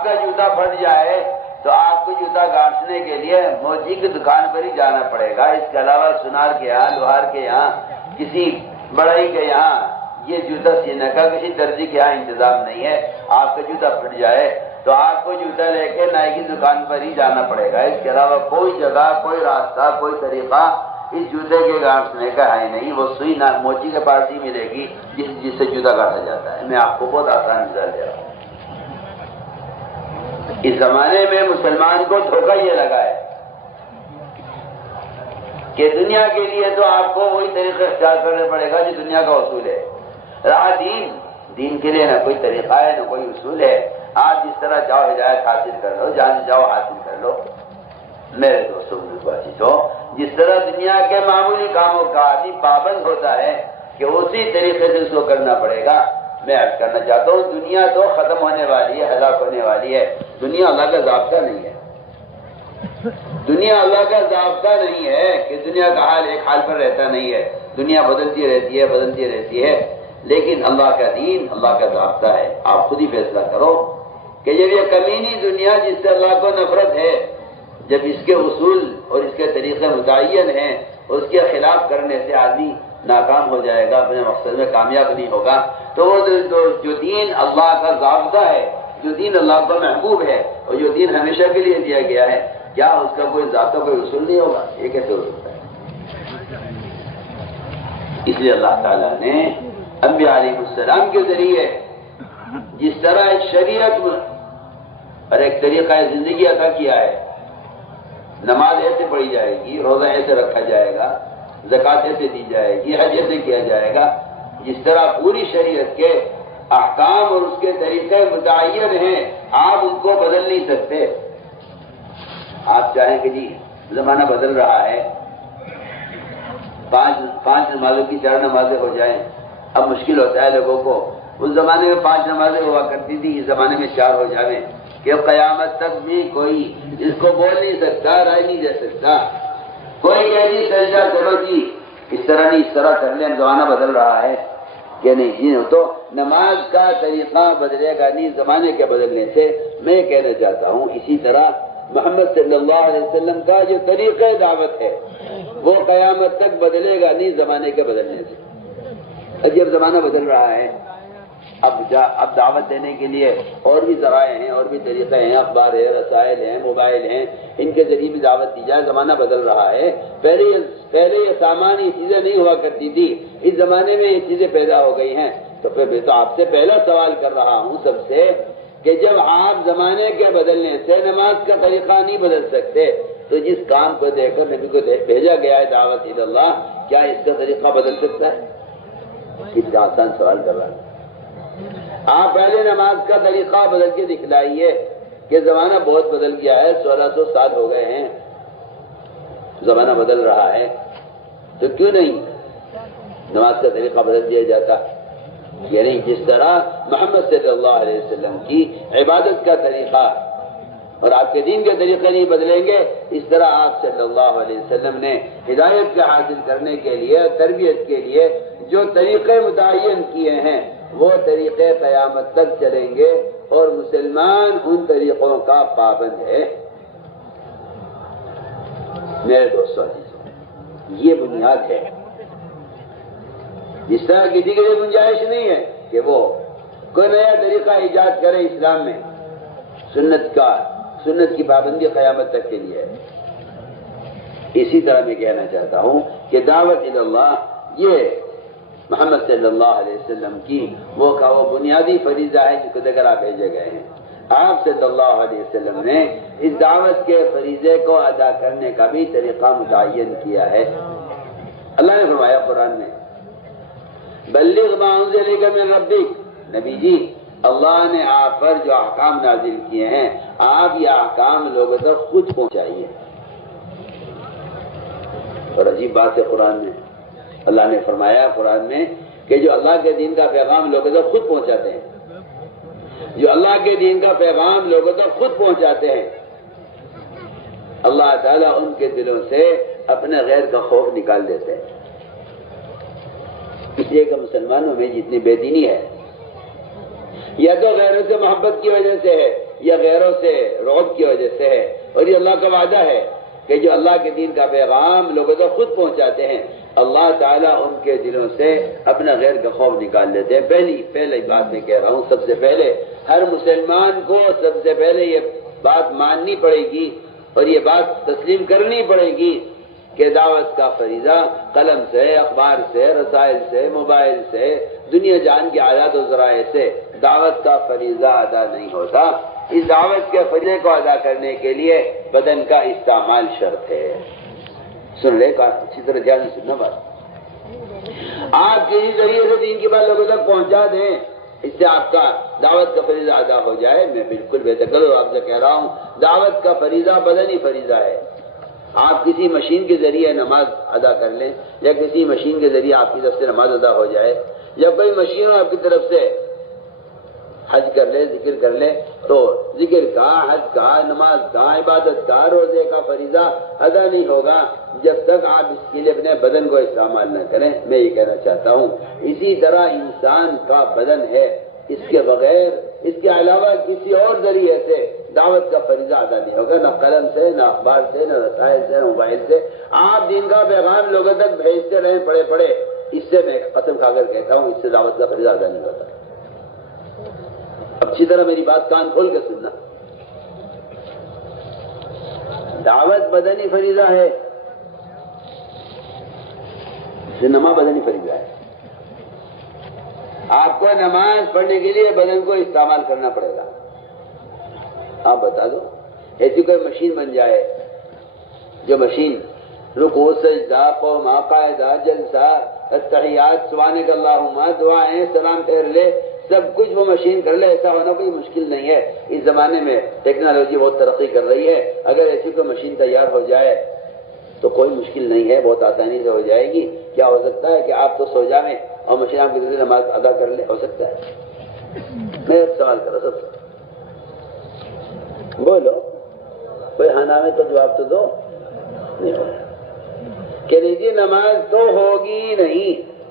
آپ کا جوتا پھٹ جائے تو آپ کو جوتا گانٹنے کے لیے موچی کی دکان پر ہی جانا پڑے گا. اس کے علاوہ سنار کے یہاں، لوہار کے یہاں، کسی بڑائی کے یہاں یہ جوتا سینے کا کسی درزی کے یہاں انتظام نہیں ہے. آپ کا جوتا پھٹ جائے تو آپ کو جوتا لے کے نائی کی دکان پر ہی جانا پڑے گا. اس کے علاوہ کوئی جگہ، کوئی راستہ، کوئی طریقہ اس جوتے کے گانٹنے کا ہے نہیں. وہ سوئی موچی کے پاس ہی ملے گی جس سے جوتا کاٹا جاتا ہے. میں آپ کو بہت آسان مثال دے رہا ہوں. اس زمانے میں مسلمان کو دھوکہ یہ لگا ہے کہ دنیا کے لیے تو آپ کو وہی طریقہ اختیار کرنا پڑے گا جو دنیا کا اصول ہے. رہا دین کے لیے نہ کوئی طریقہ ہے نہ کوئی اصول ہے. آپ جس طرح جاؤ ہدایت حاصل کر لو، جہاں جاؤ حاصل کر لو. میرے دوستوں تو جس طرح دنیا کے معمولی کاموں کا آدمی پابند ہوتا ہے کہ اسی طریقے سے اس کو کرنا پڑے گا. میں عرض کرنا چاہتا ہوں دنیا تو ختم ہونے والی ہے، ہلاک ہونے والی ہے. دنیا اللہ کا ضابطہ نہیں ہے. دنیا اللہ کا ضابطہ نہیں ہے کہ دنیا کا حال ایک حال پر رہتا نہیں ہے. دنیا بدلتی رہتی ہے، بدلتی رہتی ہے. لیکن اللہ کا دین اللہ کا ضابطہ ہے. آپ خود ہی فیصلہ کرو کہ جب یہ کمینی دنیا جس سے اللہ کو نفرت ہے، جب اس کے اصول اور اس کے طریقے متعین ہیں اور اس کے خلاف کرنے سے آدمی ناکام ہو جائے گا، اپنے مقصد میں کامیاب نہیں ہوگا، تو وہ جو دین اللہ کا ضابطہ ہے، جو دین اللہ کا محبوب ہے اور جو دین ہمیشہ کے لیے دیا گیا ہے، کیا اس کا کوئی ضابطہ، کوئی اصول نہیں ہوگا؟ یہ کیسے ہو سکتا ہے؟ اس لیے اللہ تعالیٰ نے انبیاء علیہ السلام کے ذریعے جس طرح ایک شریعت اور ایک طریقہ زندگی عطا کیا ہے، نماز ایسے پڑھی جائے گی، روزہ ایسے رکھا جائے گا، زکوٰۃ ایسے دی جائے گی، حج ایسے کیا جائے گا، جس طرح پوری شریعت کے احکام اور اس کے طریقے متعین ہیں، آپ ان کو بدل نہیں سکتے. آپ چاہیں کہ جی زمانہ بدل رہا ہے، پانچ نمازوں کی 4 نمازیں ہو جائیں. اب مشکل ہوتا ہے لوگوں کو. اس زمانے میں 5 نمازیں ہوا کرتی تھی، اس زمانے میں 4 ہو جائیں کہ قیامت تک بھی کوئی اس کو بول نہیں سکتا، رائے نہیں دے سکتا. کوئی کہ جی سجدہ کرو جی، اس طرح نہیں، اس طرح کر لیں، زمانہ بدل رہا ہے کہ نہیں جی. تو نماز کا طریقہ بدلے گا نہیں زمانے کے بدلنے سے. میں کہنا چاہتا ہوں اسی طرح محمد صلی اللہ علیہ وسلم کا جو طریقہ دعوت ہے وہ قیامت تک بدلے گا نہیں زمانے کے بدلنے سے. جب زمانہ بدل رہا ہے، اب دعوت دینے کے لیے اور بھی ذرائع ہیں، اور بھی طریقے ہیں، اخبار ہے، رسائل ہیں، موبائل ہیں، ان کے ذریعے بھی دعوت دی جائے. زمانہ بدل رہا ہے. پہلے یہ سامان، یہ چیزیں نہیں ہوا کرتی تھی، اس زمانے میں یہ چیزیں پیدا ہو گئی ہیں. تو پھر میں تو آپ سے پہلا سوال کر رہا ہوں سب سے کہ جب آپ زمانے کے بدلنے سے نماز کا طریقہ نہیں بدل سکتے، تو جس کام کو دے کر نبی کو بھیجا گیا ہے دعوت اللہ، کیا اس کا طریقہ بدل سکتا ہے؟ کتنا آسان سوال کر رہا ہوں. آپ پہلے نماز کا طریقہ بدل کے دکھلائیے کہ زمانہ بہت بدل گیا ہے، 1600 سال ہو گئے ہیں، زمانہ بدل رہا ہے، تو کیوں نہیں نماز کا طریقہ بدل دیا جاتا؟ یعنی جس طرح محمد صلی اللہ علیہ وسلم کی عبادت کا طریقہ اور آپ کے دین کے طریقے نہیں بدلیں گے، اس طرح آپ صلی اللہ علیہ وسلم نے ہدایت کے حاصل کرنے کے لیے، تربیت کے لیے جو طریقے متعین کیے ہیں وہ طریقے قیامت تک چلیں گے، اور مسلمان ان طریقوں کا پابند ہے. میرے دوستوں یہ بنیاد ہے. جس طرح کسی کے لیے گنجائش نہیں ہے کہ وہ کوئی نیا طریقہ ایجاد کرے اسلام میں، سنت کی پابندی قیامت تک کے لیے ہے. اسی طرح میں کہنا چاہتا ہوں کہ دعوت اللہ یہ محمد صلی اللہ علیہ وسلم کی وہ بنیادی فریضہ ہے جس کو دے کر آپ بھیجے گئے ہیں. آپ صلی اللہ علیہ وسلم نے اس دعوت کے فریضے کو ادا کرنے کا بھی طریقہ متعین کیا ہے. اللہ نے فرمایا قرآن میں، بلغ ما انزل الیک من ربک، نبی جی اللہ نے آپ پر جو احکام نازل کیے ہیں آپ یہ احکام لوگوں تک خود پہنچائیے. اور عجیب بات ہے، قرآن میں اللہ نے فرمایا قرآن میں کہ جو اللہ کے دین کا پیغام لوگوں تک خود پہنچاتے ہیں، جو اللہ کے دین کا پیغام لوگوں تک خود پہنچاتے ہیں، اللہ تعالیٰ ان کے دلوں سے اپنے غیر کا خوف نکال دیتے ہیں. اس لیے کہ مسلمانوں میں جتنی بے دینی ہے یا تو غیروں سے محبت کی وجہ سے ہے یا غیروں سے رعب کی وجہ سے ہے، اور یہ اللہ کا وعدہ ہے کہ جو اللہ کے دین کا پیغام لوگوں تک خود پہنچاتے ہیں اللہ تعالیٰ ان کے دلوں سے اپنا غیر کا خوف نکال لیتے ہیں۔ پہلی بات میں کہہ رہا ہوں، سب سے پہلے ہر مسلمان کو سب سے پہلے یہ بات ماننی پڑے گی اور یہ بات تسلیم کرنی پڑے گی کہ دعوت کا فریضہ قلم سے، اخبار سے، رسائل سے، موبائل سے، دنیا جان کے آلات و ذرائع سے دعوت کا فریضہ ادا نہیں ہوتا۔ اس دعوت کے فریضے کو ادا کرنے کے لیے بدن کا استعمال شرط ہے۔ سن لے کا اچھی طرح دھیان سے سننا بات۔ آپ کسی ذریعے سے دین کی بات لوگوں تک پہنچا دیں، اس سے آپ کا دعوت کا فریضہ ادا ہو جائے۔ میں بالکل بے تکلف آپ سے کہہ رہا ہوں، دعوت کا فریضہ بدنی فریضہ ہے۔ آپ کسی مشین کے ذریعے نماز ادا کر لیں یا کسی مشین کے ذریعے آپ کی طرف سے نماز ادا ہو جائے یا کوئی مشین آپ کی طرف سے حج کر لے، ذکر کر لے، تو ذکر کا، حج کا، نماز کا، عبادت کا، روزے کا فریضہ ادا نہیں ہوگا جب تک آپ اس کے لیے اپنے بدن کو استعمال نہ کریں۔ میں یہ کہنا چاہتا ہوں اسی طرح انسان کا بدن ہے، اس کے بغیر، اس کے علاوہ کسی اور ذریعے سے دعوت کا فریضہ ادا نہیں ہوگا، نہ قلم سے، نہ اخبار سے، نہ رسائل سے، نہ موبائل سے۔ آپ دین کا پیغام لوگوں تک بھیجتے رہیں پڑے، اس سے میں قسم کھا کر کہتا ہوں اس سے دعوت کا فریضہ ادا نہیں ہوتا۔ اچھی طرح میری بات کان کھول کے سننا، دعوت بدنی فریضہ ہے، نماز بدنی فریضہ ہے۔ آپ کو نماز پڑھنے کے لیے بدن کو استعمال کرنا پڑے گا۔ آپ بتا دو ایسی کوئی مشین بن جائے جو مشین رکوع، سجدہ، قوم، قاعدہ، جلسہ، التحیات، سبحانک اللہم، دعائیں، سلام پھیر لے، سب کچھ وہ مشین کر لے، ایسا ہونا کوئی مشکل نہیں ہے۔ اس زمانے میں ٹیکنالوجی بہت ترقی کر رہی ہے، اگر ایسی کوئی مشین تیار ہو جائے تو کوئی مشکل نہیں ہے، بہت آسانی سے ہو جائے گی۔ کیا ہو سکتا ہے کہ آپ تو سو جائیں اور مشین آپ کی ذریعے نماز ادا کر لے؟ ہو سکتا ہے؟ میں ایک سوال کر رہا، سب بولو، کوئی ہاں میں تو جواب تو دو۔ نہیں ہوگا کہ لیجیے نماز تو ہوگی نہیں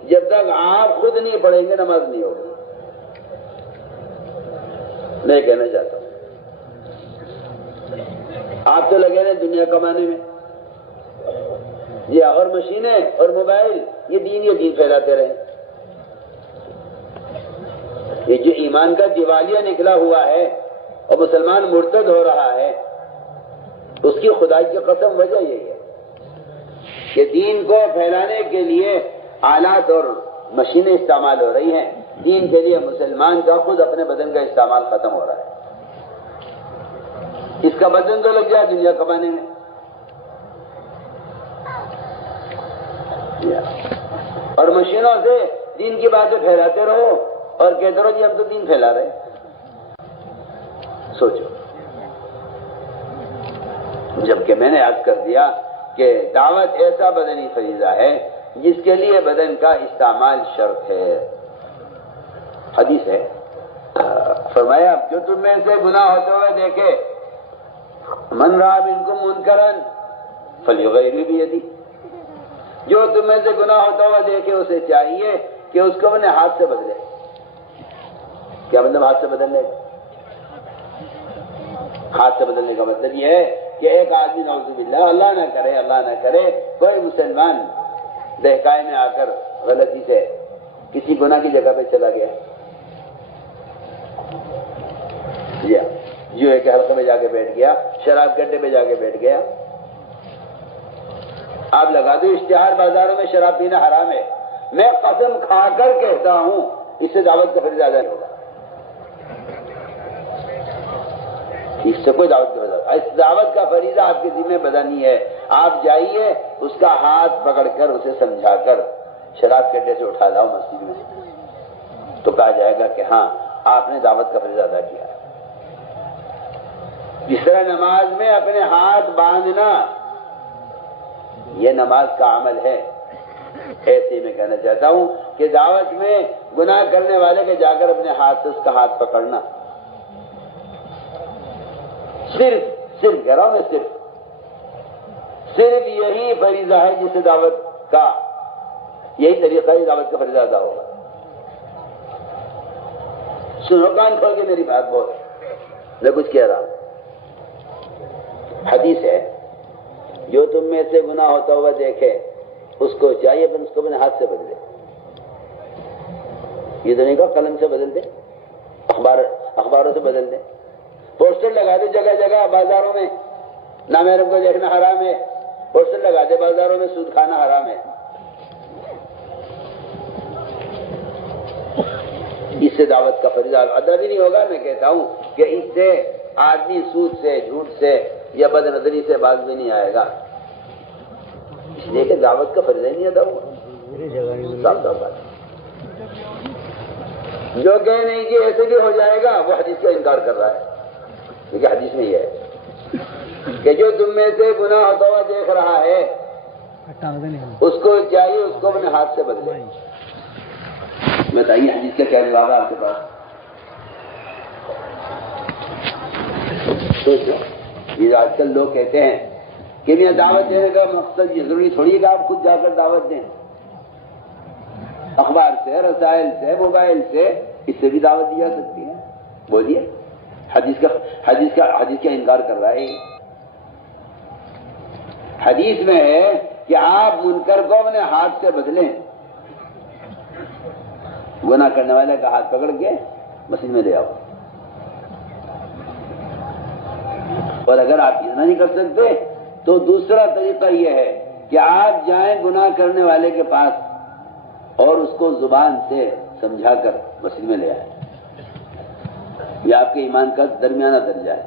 جب تک آپ خود نہیں پڑھیں گے، نماز نہیں ہوگی۔ میں کہنا چاہتا ہوں آپ تو لگے رہے دنیا کمانے میں، یہ اور مشینیں اور موبائل یہ دین پھیلاتے رہے۔ یہ جو ایمان کا دیوالیہ نکلا ہوا ہے اور مسلمان مرتد ہو رہا ہے، اس کی خدائی کی قسم وجہ یہی ہے کہ دین کو پھیلانے کے لیے آلات اور مشینیں استعمال ہو رہی ہیں، دین کے لیے مسلمان کا خود اپنے بدن کا استعمال ختم ہو رہا ہے۔ اس کا بدن تو لگ جائے دنیا کمانے میں، اور مشینوں سے دین کی باتیں پھیلاتے رہو اور کہتے رہو جی ہم تو دین پھیلا رہے ہیں۔ سوچو، جبکہ میں نے عرض کر دیا کہ دعوت ایسا بدنی فریضہ ہے جس کے لیے بدن کا استعمال شرط ہے۔ حدیث ہے، فرمایا جو تم میں سے گناہ ہوتے ہوئے دیکھے، من رأى منکم منکرا فلیغیرہ بیدہ، جو تم میں سے گناہ ہوتا ہوا دیکھے اسے چاہیے کہ اس کو اپنے ہاتھ سے بدلے۔ کیا مطلب ہاتھ سے بدلنے؟ ہاتھ سے بدلنے کا مطلب یہ ہے کہ ایک آدمی نعوذ باللہ، اللہ نہ کرے کوئی مسلمان دہکائے میں آ کر غلطی سے کسی گناہ کی جگہ پہ چلا گیا، جو ایک حلقے میں جا کے بیٹھ گیا، شراب کے اڈے پہ جا کے بیٹھ گیا۔ آپ لگا دو اشتہار بازاروں میں شراب پینا حرام ہے، میں قسم کھا کر کہتا ہوں اس سے دعوت کا فریضہ ادا نہیں ہوگا، اس سے کوئی دعوت کا فریضہ، اس دعوت کا فریضہ آپ کے ذمہ بدنی ہے۔ آپ جائیے اس کا ہاتھ پکڑ کر اسے سمجھا کر شراب کے اڈے سے اٹھا لاؤ مسجد میں، تو کہا جائے گا کہ ہاں آپ نے دعوت کا فریضہ ادا کیا۔ جس طرح نماز میں اپنے ہاتھ باندھنا یہ نماز کا عمل ہے، ایسے میں کہنا چاہتا ہوں کہ دعوت میں گناہ کرنے والے کے جا کر اپنے ہاتھ سے اس کا ہاتھ پکڑنا صرف کہہ رہا ہوں میں، صرف یہی فریضہ ہے جس سے دعوت کا، یہی طریقہ ہے دعوت کا فریضہ ادا ہوگا۔ سنو کان کھول کے میری بات بہت، میں کچھ کہہ رہا ہوں، حدیث ہے جو تم میں سے گناہ ہوتا ہوا دیکھے اس کو چاہیے اس کو اپنے ہاتھ سے بدلے. یہ تو نہیں کہا قلم سے بدل دے، اخباروں سے بدل دے، پوسٹر لگا دے جگہ جگہ بازاروں میں، نامحرم کو دیکھنا حرام ہے، پوسٹر لگا دے بازاروں میں سود کھانا حرام ہے. اس سے دعوت کا فریضہ ادا بھی نہیں ہوگا. میں کہتا ہوں کہ اس سے آدمی سود سے، جھوٹ سے یا بد نظری سے باز بھی نہیں آئے گا، اس لیے کہ دعوت کا فریضہ نہیں ادا ہوا. صاف صاف بات. جو کہ نہیں کہ ایسے بھی ہو جائے گا وہ حدیث کا انکار کر رہا ہے. کیونکہ حدیث میں یہ ہے کہ جو تم میں سے گناہ ہوتا ہوا دیکھ رہا ہے اس کو چاہیے اس کو اپنے ہاتھ سے بدلے. بتائیے حدیث کا کیا جواب ہے آپ کے پاس؟ سوچو. یہ آج کل لوگ کہتے ہیں کہ میں دعوت دینے کا مقصد یہ ضروری تھوڑی ہے کہ آپ خود جا کر دعوت دیں. اخبار سے، رسائل سے، موبائل سے، اس سے بھی دعوت دی جا سکتی ہے. بولیے. حدیث کا انکار کر رہا ہے. حدیث میں ہے کہ آپ منکر کو اپنے ہاتھ سے بدلیں. گناہ کرنے والے کا ہاتھ پکڑ کے مسجد میں لے آؤ. اور اگر آپ اتنا نہیں کر سکتے تو دوسرا طریقہ یہ ہے کہ آپ جائیں گناہ کرنے والے کے پاس اور اس کو زبان سے سمجھا کر مسجد میں لے آئیں. یہ آپ کے ایمان کا درمیانہ درجہ ہے.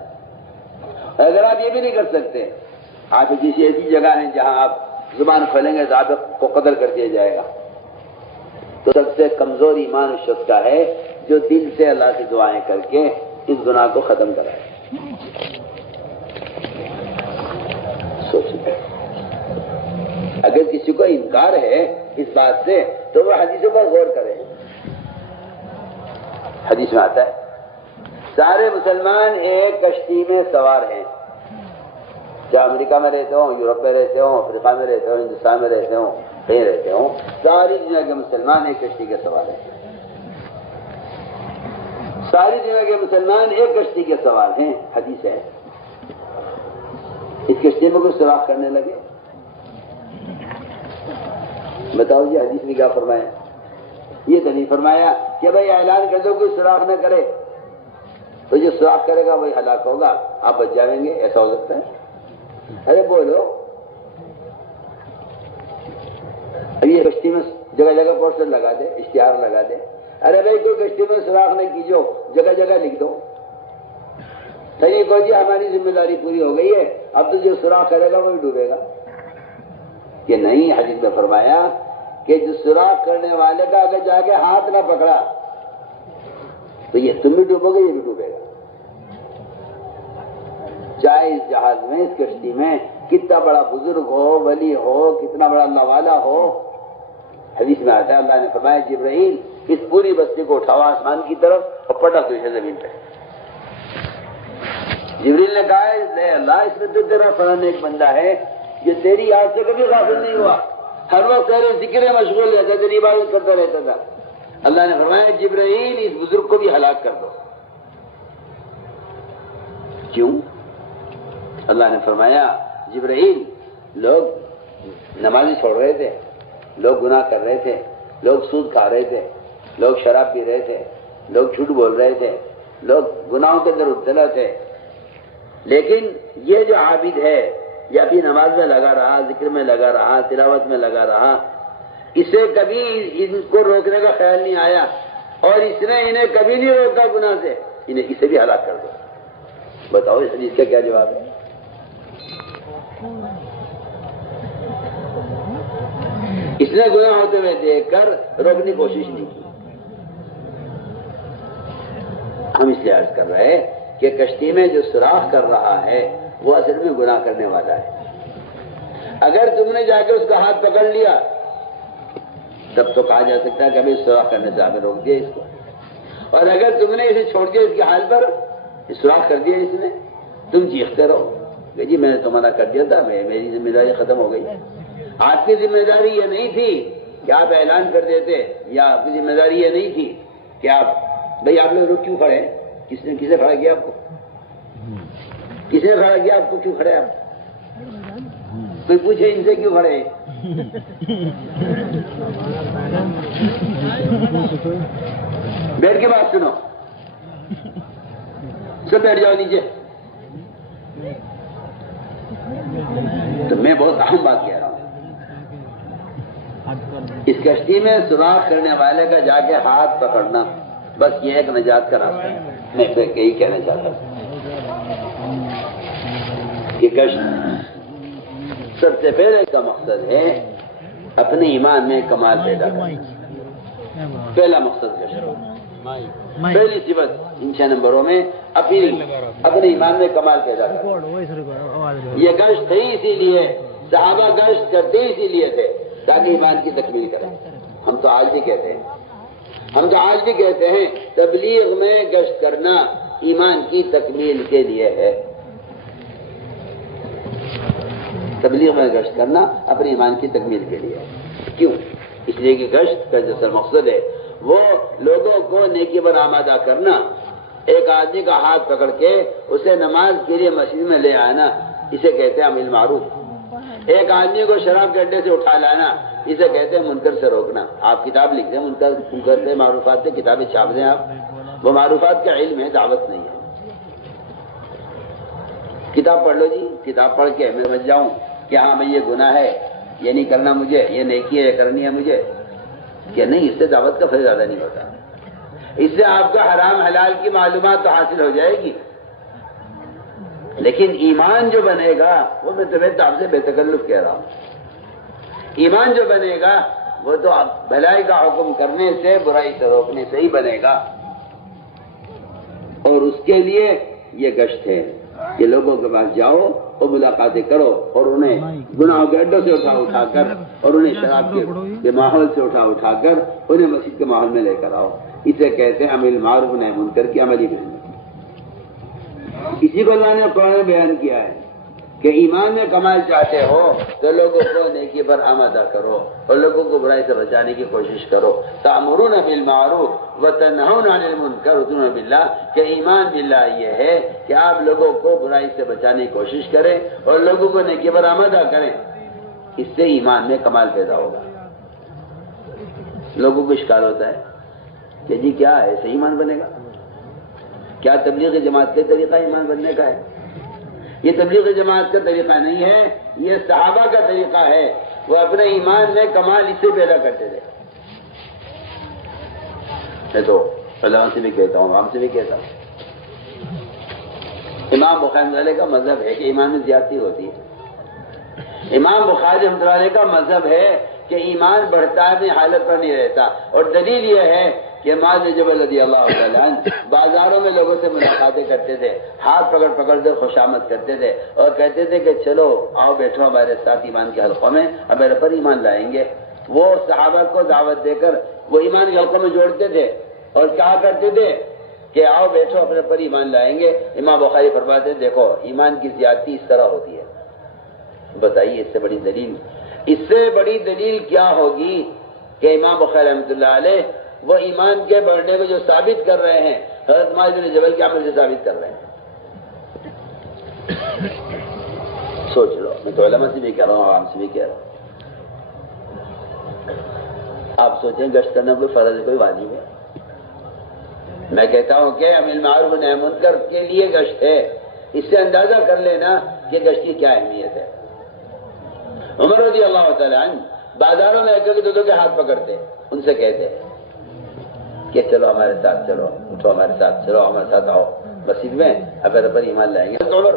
اگر آپ یہ بھی نہیں کر سکتے، آپ کسی ایسی جگہ ہیں جہاں آپ زبان کھولیں گے تو آپ کو قتل کر دیا جائے گا، تو سب سے کمزور ایمان اس شخص کا ہے جو دل سے اللہ سے دعائیں کر کے اس گناہ کو ختم کرائے. سوچیں. اگر کسی کو انکار ہے اس بات سے تو وہ حدیثوں پر غور کرے. حدیث میں آتا ہے سارے مسلمان ایک کشتی میں سوار ہیں، چاہے امریکہ میں رہتے ہوں، یورپ میں رہتے ہوں، افریقہ میں رہتے ہوں، ہندوستان میں رہتے ہوں، کہیں رہتے ہوں، ساری دنیا کے مسلمان ایک کشتی کے سوار ہیں. ساری دنیا کے مسلمان ایک کشتی کے سوار ہیں. حدیث ہے. اس کشتی میں کوئی سوراخ کرنے لگے، بتاؤ جی حدیث نے کیا فرمایا؟ یہ تو نہیں فرمایا کہ بھائی اعلان کر دو کوئی سوراخ نہ کرے، تو جو سوراخ کرے گا وہی ہلاک ہوگا، آپ بچ جائیں گے. ایسا ہو سکتا ہے؟ ارے بولو. یہ کشتی میں جگہ جگہ پوسٹر لگا دے، اشتہار لگا دے. ارے بھائی کوئی کشتی میں سوراخ نہیں کیجو، جگہ جگہ لکھ دو. صحیح کو جی ہماری ذمہ داری پوری ہو گئی ہے، اب تو جو سوراخ کرے گا وہی ڈوبے گا. کہ نہیں، حدیث میں فرمایا کہ جو سوراخ کرنے والے کا اگر جا کے ہاتھ نہ پکڑا تو یہ تم بھی ڈوبو گے، یہ بھی ڈوبے گا. چاہے اس جہاز میں، اس کشتی میں کتنا بڑا بزرگ ہو، ولی ہو، کتنا بڑا اللہ والا ہو. حدیث میں آتا ہے اللہ نے فرمایا جبرائیل اس پوری بستی کو اٹھاؤ آسمان کی طرف اور پٹک دو اسے زمین پہ. جبرائیل نے کہا اے اللہ اس میں تو تیرا فلاں ایک بندہ ہے جو تیری یاد سے کبھی غافل نہیں ہوا، ہر وقت تیرے ذکر میں مشغول رہتا، تیری عبادت کرتا رہتا تھا. اللہ نے فرمایا جبرائیل اس بزرگ کو بھی ہلاک کر دو. کیوں؟ اللہ نے فرمایا جبرائیل لوگ نمازی چھوڑ رہے تھے، لوگ گناہ کر رہے تھے، لوگ سود کھا رہے تھے، لوگ شراب پی رہے تھے، لوگ جھوٹ بول رہے تھے، لوگ گناہوں کے اندر مبتلا تھے. لیکن یہ جو عابد ہے یہ اپنی نماز میں لگا رہا، ذکر میں لگا رہا، تلاوت میں لگا رہا، اسے کبھی ان کو روکنے کا خیال نہیں آیا اور اس نے انہیں کبھی نہیں روکا گناہ سے، انہیں اسے بھی ہلاک کر دو. بتاؤ اس حدیث کا کیا جواب ہے؟ اس نے گناہ ہوتے ہوئے دیکھ کر روکنے کی کوشش نہیں کی. ہم اس لیے عرض کر رہے ہیں کہ کشتی میں جو سوراخ کر رہا ہے وہ اصل میں گناہ کرنے والا ہے. اگر تم نے جا کے اس کا ہاتھ پکڑ لیا تب تو کہا جا سکتا ہے کہ ابھی سوراخ کرنے سے ہمیں روک دیا اس کو. اور اگر تم نے اسے چھوڑ دیا اس کے حال پر، سوراخ کر دیا اس نے، تم چیختے رہو کہ جی میں نے تو منع کر دیا تھا، میری ذمہ داری ختم ہو گئی. آپ کی ذمہ داری یہ نہیں تھی کہ آپ اعلان کر دیتے، یا آپ کی ذمہ داری یہ نہیں تھی کہ آپ بھائی آپ لوگ روک کیوں کھڑے ہیں، کس نے کسے کھڑا کیا آپ کو؟ کس نے کھڑا کیا آپ کو؟ کیوں کھڑے آپ؟ کوئی پوچھے ان سے کیوں کھڑے ہیں؟ بیٹھ کے بات سنو، سب بیٹھ جاؤ نیچے۔ تو میں بہت اہم بات کہہ رہا ہوں، اس کشتی میں سوراخ کرنے والے کا جا کے ہاتھ پکڑنا، بس یہ ایک نجات کا راستہ ہے۔ میں یہی کہنا چاہتا ہوں کہ کشت سب سے پہلے کا مقصد ہے اپنے ایمان میں کمال پیدا کرنا۔ پہلا مقصد کشت، پہلی صفت ان 6 نمبروں میں اپنے ایمان میں کمال پیدا کرنا۔ یہ گشت ہی اسی لیے صحابہ گشت کرتے اسی لیے تھے تاکہ ایمان کی تکمیل کریں۔ ہم تو آج بھی کہتے ہیں تبلیغ میں گشت کرنا ایمان کی تکمیل کے لیے ہے۔ تبلیغ میں گشت کرنا اپنے ایمان کی تکمیل کے لیے ہے۔ کیوں؟ اس لیے کہ گشت کا جو مقصد ہے وہ لوگوں کو نیکی پر آمادہ کرنا۔ ایک آدمی کا ہاتھ پکڑ کے اسے نماز کے لیے مسجد میں لے آنا، اسے کہتے ہیں امر معروف۔ ایک آدمی کو شراب کے اڈے سے اٹھا لانا، اسے کہتے ہیں منکر سے روکنا۔ آپ کتاب لکھ دیں منکر سے معروفات سے، کتابیں چھاپ دیں آپ، وہ معروفات کا علم ہے، دعوت نہیں ہے۔ کتاب پڑھ لو جی، کتاب پڑھ کے میں سمجھ جاؤں کہ ہاں بھائی یہ گناہ ہے، یہ نہیں کرنا مجھے، یہ نیکی ہے، یہ کرنی ہے مجھے، کہ نہیں، اس سے دعوت کا فائدہ زیادہ نہیں ہوتا۔ اس سے آپ کا حرام حلال کی معلومات تو حاصل ہو جائے گی، لیکن ایمان جو بنے گا وہ میں تمہیں آپ سے بے تکلف کہہ رہا ہوں، ایمان جو بنے گا وہ تو بھلائی کا حکم کرنے سے، برائی سے روکنے سے ہی بنے گا۔ اور اس کے لیے یہ گشت ہے کہ لوگوں کے پاس جاؤ اور ملاقاتیں کرو اور انہیں گناہوں کے اڈوں سے اٹھا کر اور انہیں شراب کے ماحول سے اٹھا کر انہیں مسجد کے ماحول میں لے کر آؤ۔ اسے کہتے ہیں امر معروف نہی منکر کی عملی محنت۔ اسی کو اللہ نے قرآن میں بیان کیا ہے کہ ایمان میں کمال چاہتے ہو تو لوگوں کو نیکی پر آمادہ کرو اور لوگوں کو برائی سے بچانے کی کوشش کرو۔ تأمرون بالمعروف وتنہون عن المنکر وتؤمنون باللہ، کہ ایمان باللہ یہ ہے کہ آپ لوگوں کو برائی سے بچانے کی کوشش کریں اور لوگوں کو نیکی پر آمادہ کریں۔ اس سے ایمان میں کمال پیدا ہوگا۔ لوگوں کو اشکال ہوتا ہے کہ جی کیا ہے، ایسے ایمان بنے گا؟ کیا تبلیغ جماعت کا طریقہ ایمان بننے کا ہے؟ یہ تبلیغ جماعت کا طریقہ نہیں ہے، یہ صحابہ کا طریقہ ہے۔ وہ اپنے ایمان میں کمال اس سے پیدا کرتے تھے۔ میں تو علماء سے بھی کہتا ہوں، عوام سے بھی کہتا ہوں، امام بخاری رحمۃ اللہ علیہ کا مذہب ہے کہ ایمان میں زیادتی ہوتی ہے۔ امام بخاری رحمۃ اللہ علیہ کا مذہب ہے کہ ایمان بڑھتا ہے، اپنی حالت پر نہیں رہتا، اور دلیل یہ ہے کہ معاذ بن جبل رضی اللہ تعالیٰ عنہ بازاروں میں لوگوں سے ملاقاتیں کرتے تھے، ہاتھ پکڑ کر خوشامد کرتے تھے اور کہتے تھے کہ چلو آؤ بیٹھو ہمارے ساتھ ایمان کے حلقوں میں، اب میرے پر ایمان لائیں گے۔ وہ صحابہ کو دعوت دے کر وہ ایمان کے حلقوں میں جوڑتے تھے اور کہا کرتے تھے کہ آؤ بیٹھو اپنے پر ایمان لائیں گے۔ امام بخاری فرماتے دیکھو ایمان کی زیادتی اس طرح ہوتی ہے۔ بتائیے اس سے بڑی دلیل کیا ہوگی کہ امام بخاری رحمۃ اللہ علیہ وہ ایمان کے بڑھنے کو جو ثابت کر رہے ہیں حضرت معاذ بن جبل کے عمل سے ثابت کر رہے ہیں۔ سوچ لو، میں تو علماء سے بھی کہہ رہا ہوں، عوام سے بھی کہہ رہا ہوں۔ آپ سوچیں گشت کرنا کوئی فرض ہے، کوئی واجب ہے؟ میں کہتا ہوں کہ امر معروف نہی منکر کے لیے گشت ہے۔ اس سے اندازہ کر لینا کہ گشت کی کیا اہمیت ہے۔ عمر رضی اللہ تعالیٰ عنہ بازاروں میں ایک دو کے ہاتھ پکڑتے، ان سے کہتے کہ چلو ہمارے ساتھ چلو، اٹھو ہمارے ساتھ چلو، ہمارے ساتھ آؤ مسجد میں، اب پر ایمان لائیں گے۔ عمر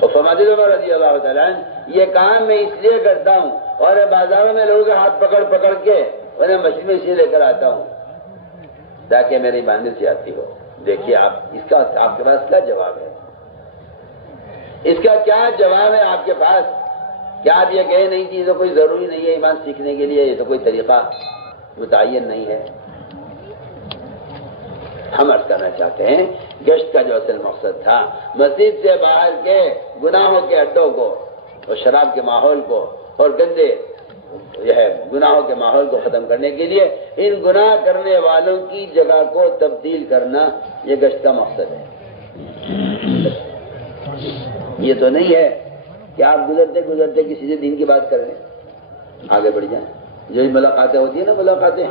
اور فرماتے عمر رضی اللہ تعالیٰ عنہ یہ کام میں اس لیے کرتا ہوں اور بازاروں میں لوگوں کے ہاتھ پکڑ کے انہیں مسجد میں اسے لے کر آتا ہوں تاکہ میری ایمان میں زیادتی ہو۔ دیکھیے اس کا آپ کے پاس کیا جواب ہے؟ اس کا کیا جواب ہے آپ کے پاس؟ کیا آپ یہ کہے نہیں کہ تو کوئی ضروری نہیں ہے ایمان سیکھنے کے لیے، یہ تو کوئی طریقہ متعین نہیں ہے؟ ہم عرض کرنا چاہتے ہیں گشت کا جو اصل مقصد تھا مسجد سے باہر کے گناہوں کے اڈوں کو اور شراب کے ماحول کو اور گندے گناہوں کے ماحول کو ختم کرنے کے لیے ان گناہ کرنے والوں کی جگہ کو تبدیل کرنا، یہ گشت کا مقصد ہے۔ یہ تو نہیں ہے کہ آپ گزرتے گزرتے کسی سے دین کی بات کر لیں، آگے بڑھ جائیں۔ جو ملاقاتیں ہوتی ہیں نا، ملاقاتیں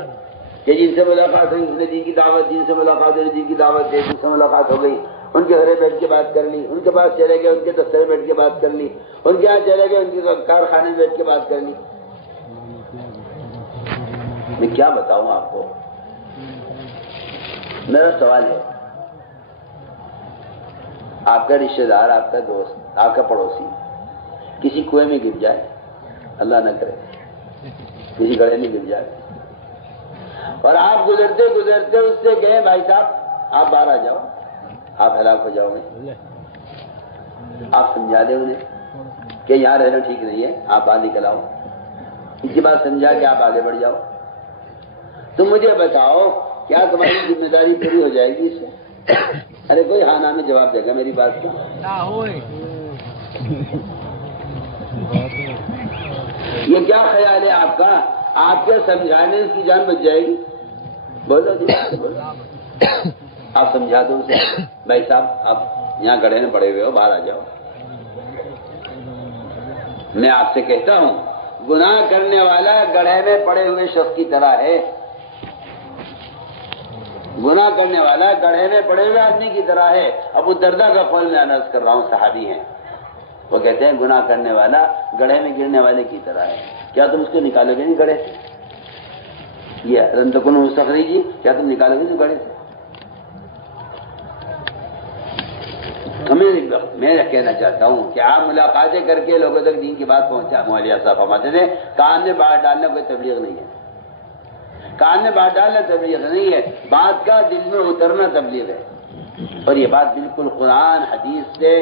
کہ جن سے ملاقات ہوئی نے دین کی دعوت، جن سے ملاقات ہوئی دین کی دعوت دے، جن سے ملاقات ہو گئی ان کے گھرے بیٹھ کے بات کر لی، ان کے پاس چلے گئے ان کے دفتر میں بیٹھ کے بات کر لی، ان کے یہاں چلے گئے ان کے کارخانے میں بیٹھ کے بات کر لی۔ میں کیا بتاؤں آپ کو؟ میرا سوال ہے، آپ کا رشتہ دار، آپ کا دوست، آپ کا پڑوسی کسی کنویں میں گر جائے، اللہ نہ کرے کسی گڑھے میں گر جائے، اور آپ گزرتے گزرتے اس سے گئے بھائی صاحب آپ باہر آ جاؤ، آپ ہلاک ہو جاؤ گے، آپ سمجھا دیں انہیں کہ یہاں رہنا ٹھیک نہیں ہے، آپ باہر نکل آؤ، اس کی بات سمجھا کہ آپ آگے بڑھ جاؤ، تو مجھے بتاؤ کیا تمہاری ذمہ داری پوری ہو جائے گی اس سے؟ ارے کوئی ہاں نہ میں جواب دے گا میری بات کا؟ یہ کیا خیال ہے آپ کا؟ آپ کے سمجھانے اس کی جان بچ جائے گی؟ بولو جی بولو، آپ سمجھا دو اسے، بھائی صاحب آپ یہاں گڑھے میں پڑے ہوئے ہو، باہر آ جاؤ۔ میں آپ سے کہتا ہوں گناہ کرنے والا گڑھے میں پڑے ہوئے شخص کی طرح ہے، گناہ کرنے والا گڑھے میں پڑے ہوئے آدمی کی طرح ہے۔ ابو الدرداء کا قول میں عرض کر رہا ہوں، صحابی ہیں، وہ کہتے ہیں گناہ کرنے والا گڑھے میں گرنے والے کی طرح ہے۔ کیا تم اس کو نکالو گے نہیں گڑھے سے؟ یہ لن تکونوا مستخرجین، کیا تم نکالو گے نہیں گڑھے سے؟ میں کہنا چاہتا ہوں کہ آپ ملاقاتیں کر کے لوگوں تک دین کی بات پہنچا، مولوی صاحب فرماتے تھے کان میں بات ڈالنا کوئی تبلیغ نہیں ہے، کان میں بات ڈالنا تبلیغ نہیں ہے، بات کا دل میں اترنا تبلیغ ہے۔ اور یہ بات بالکل قرآن حدیث سے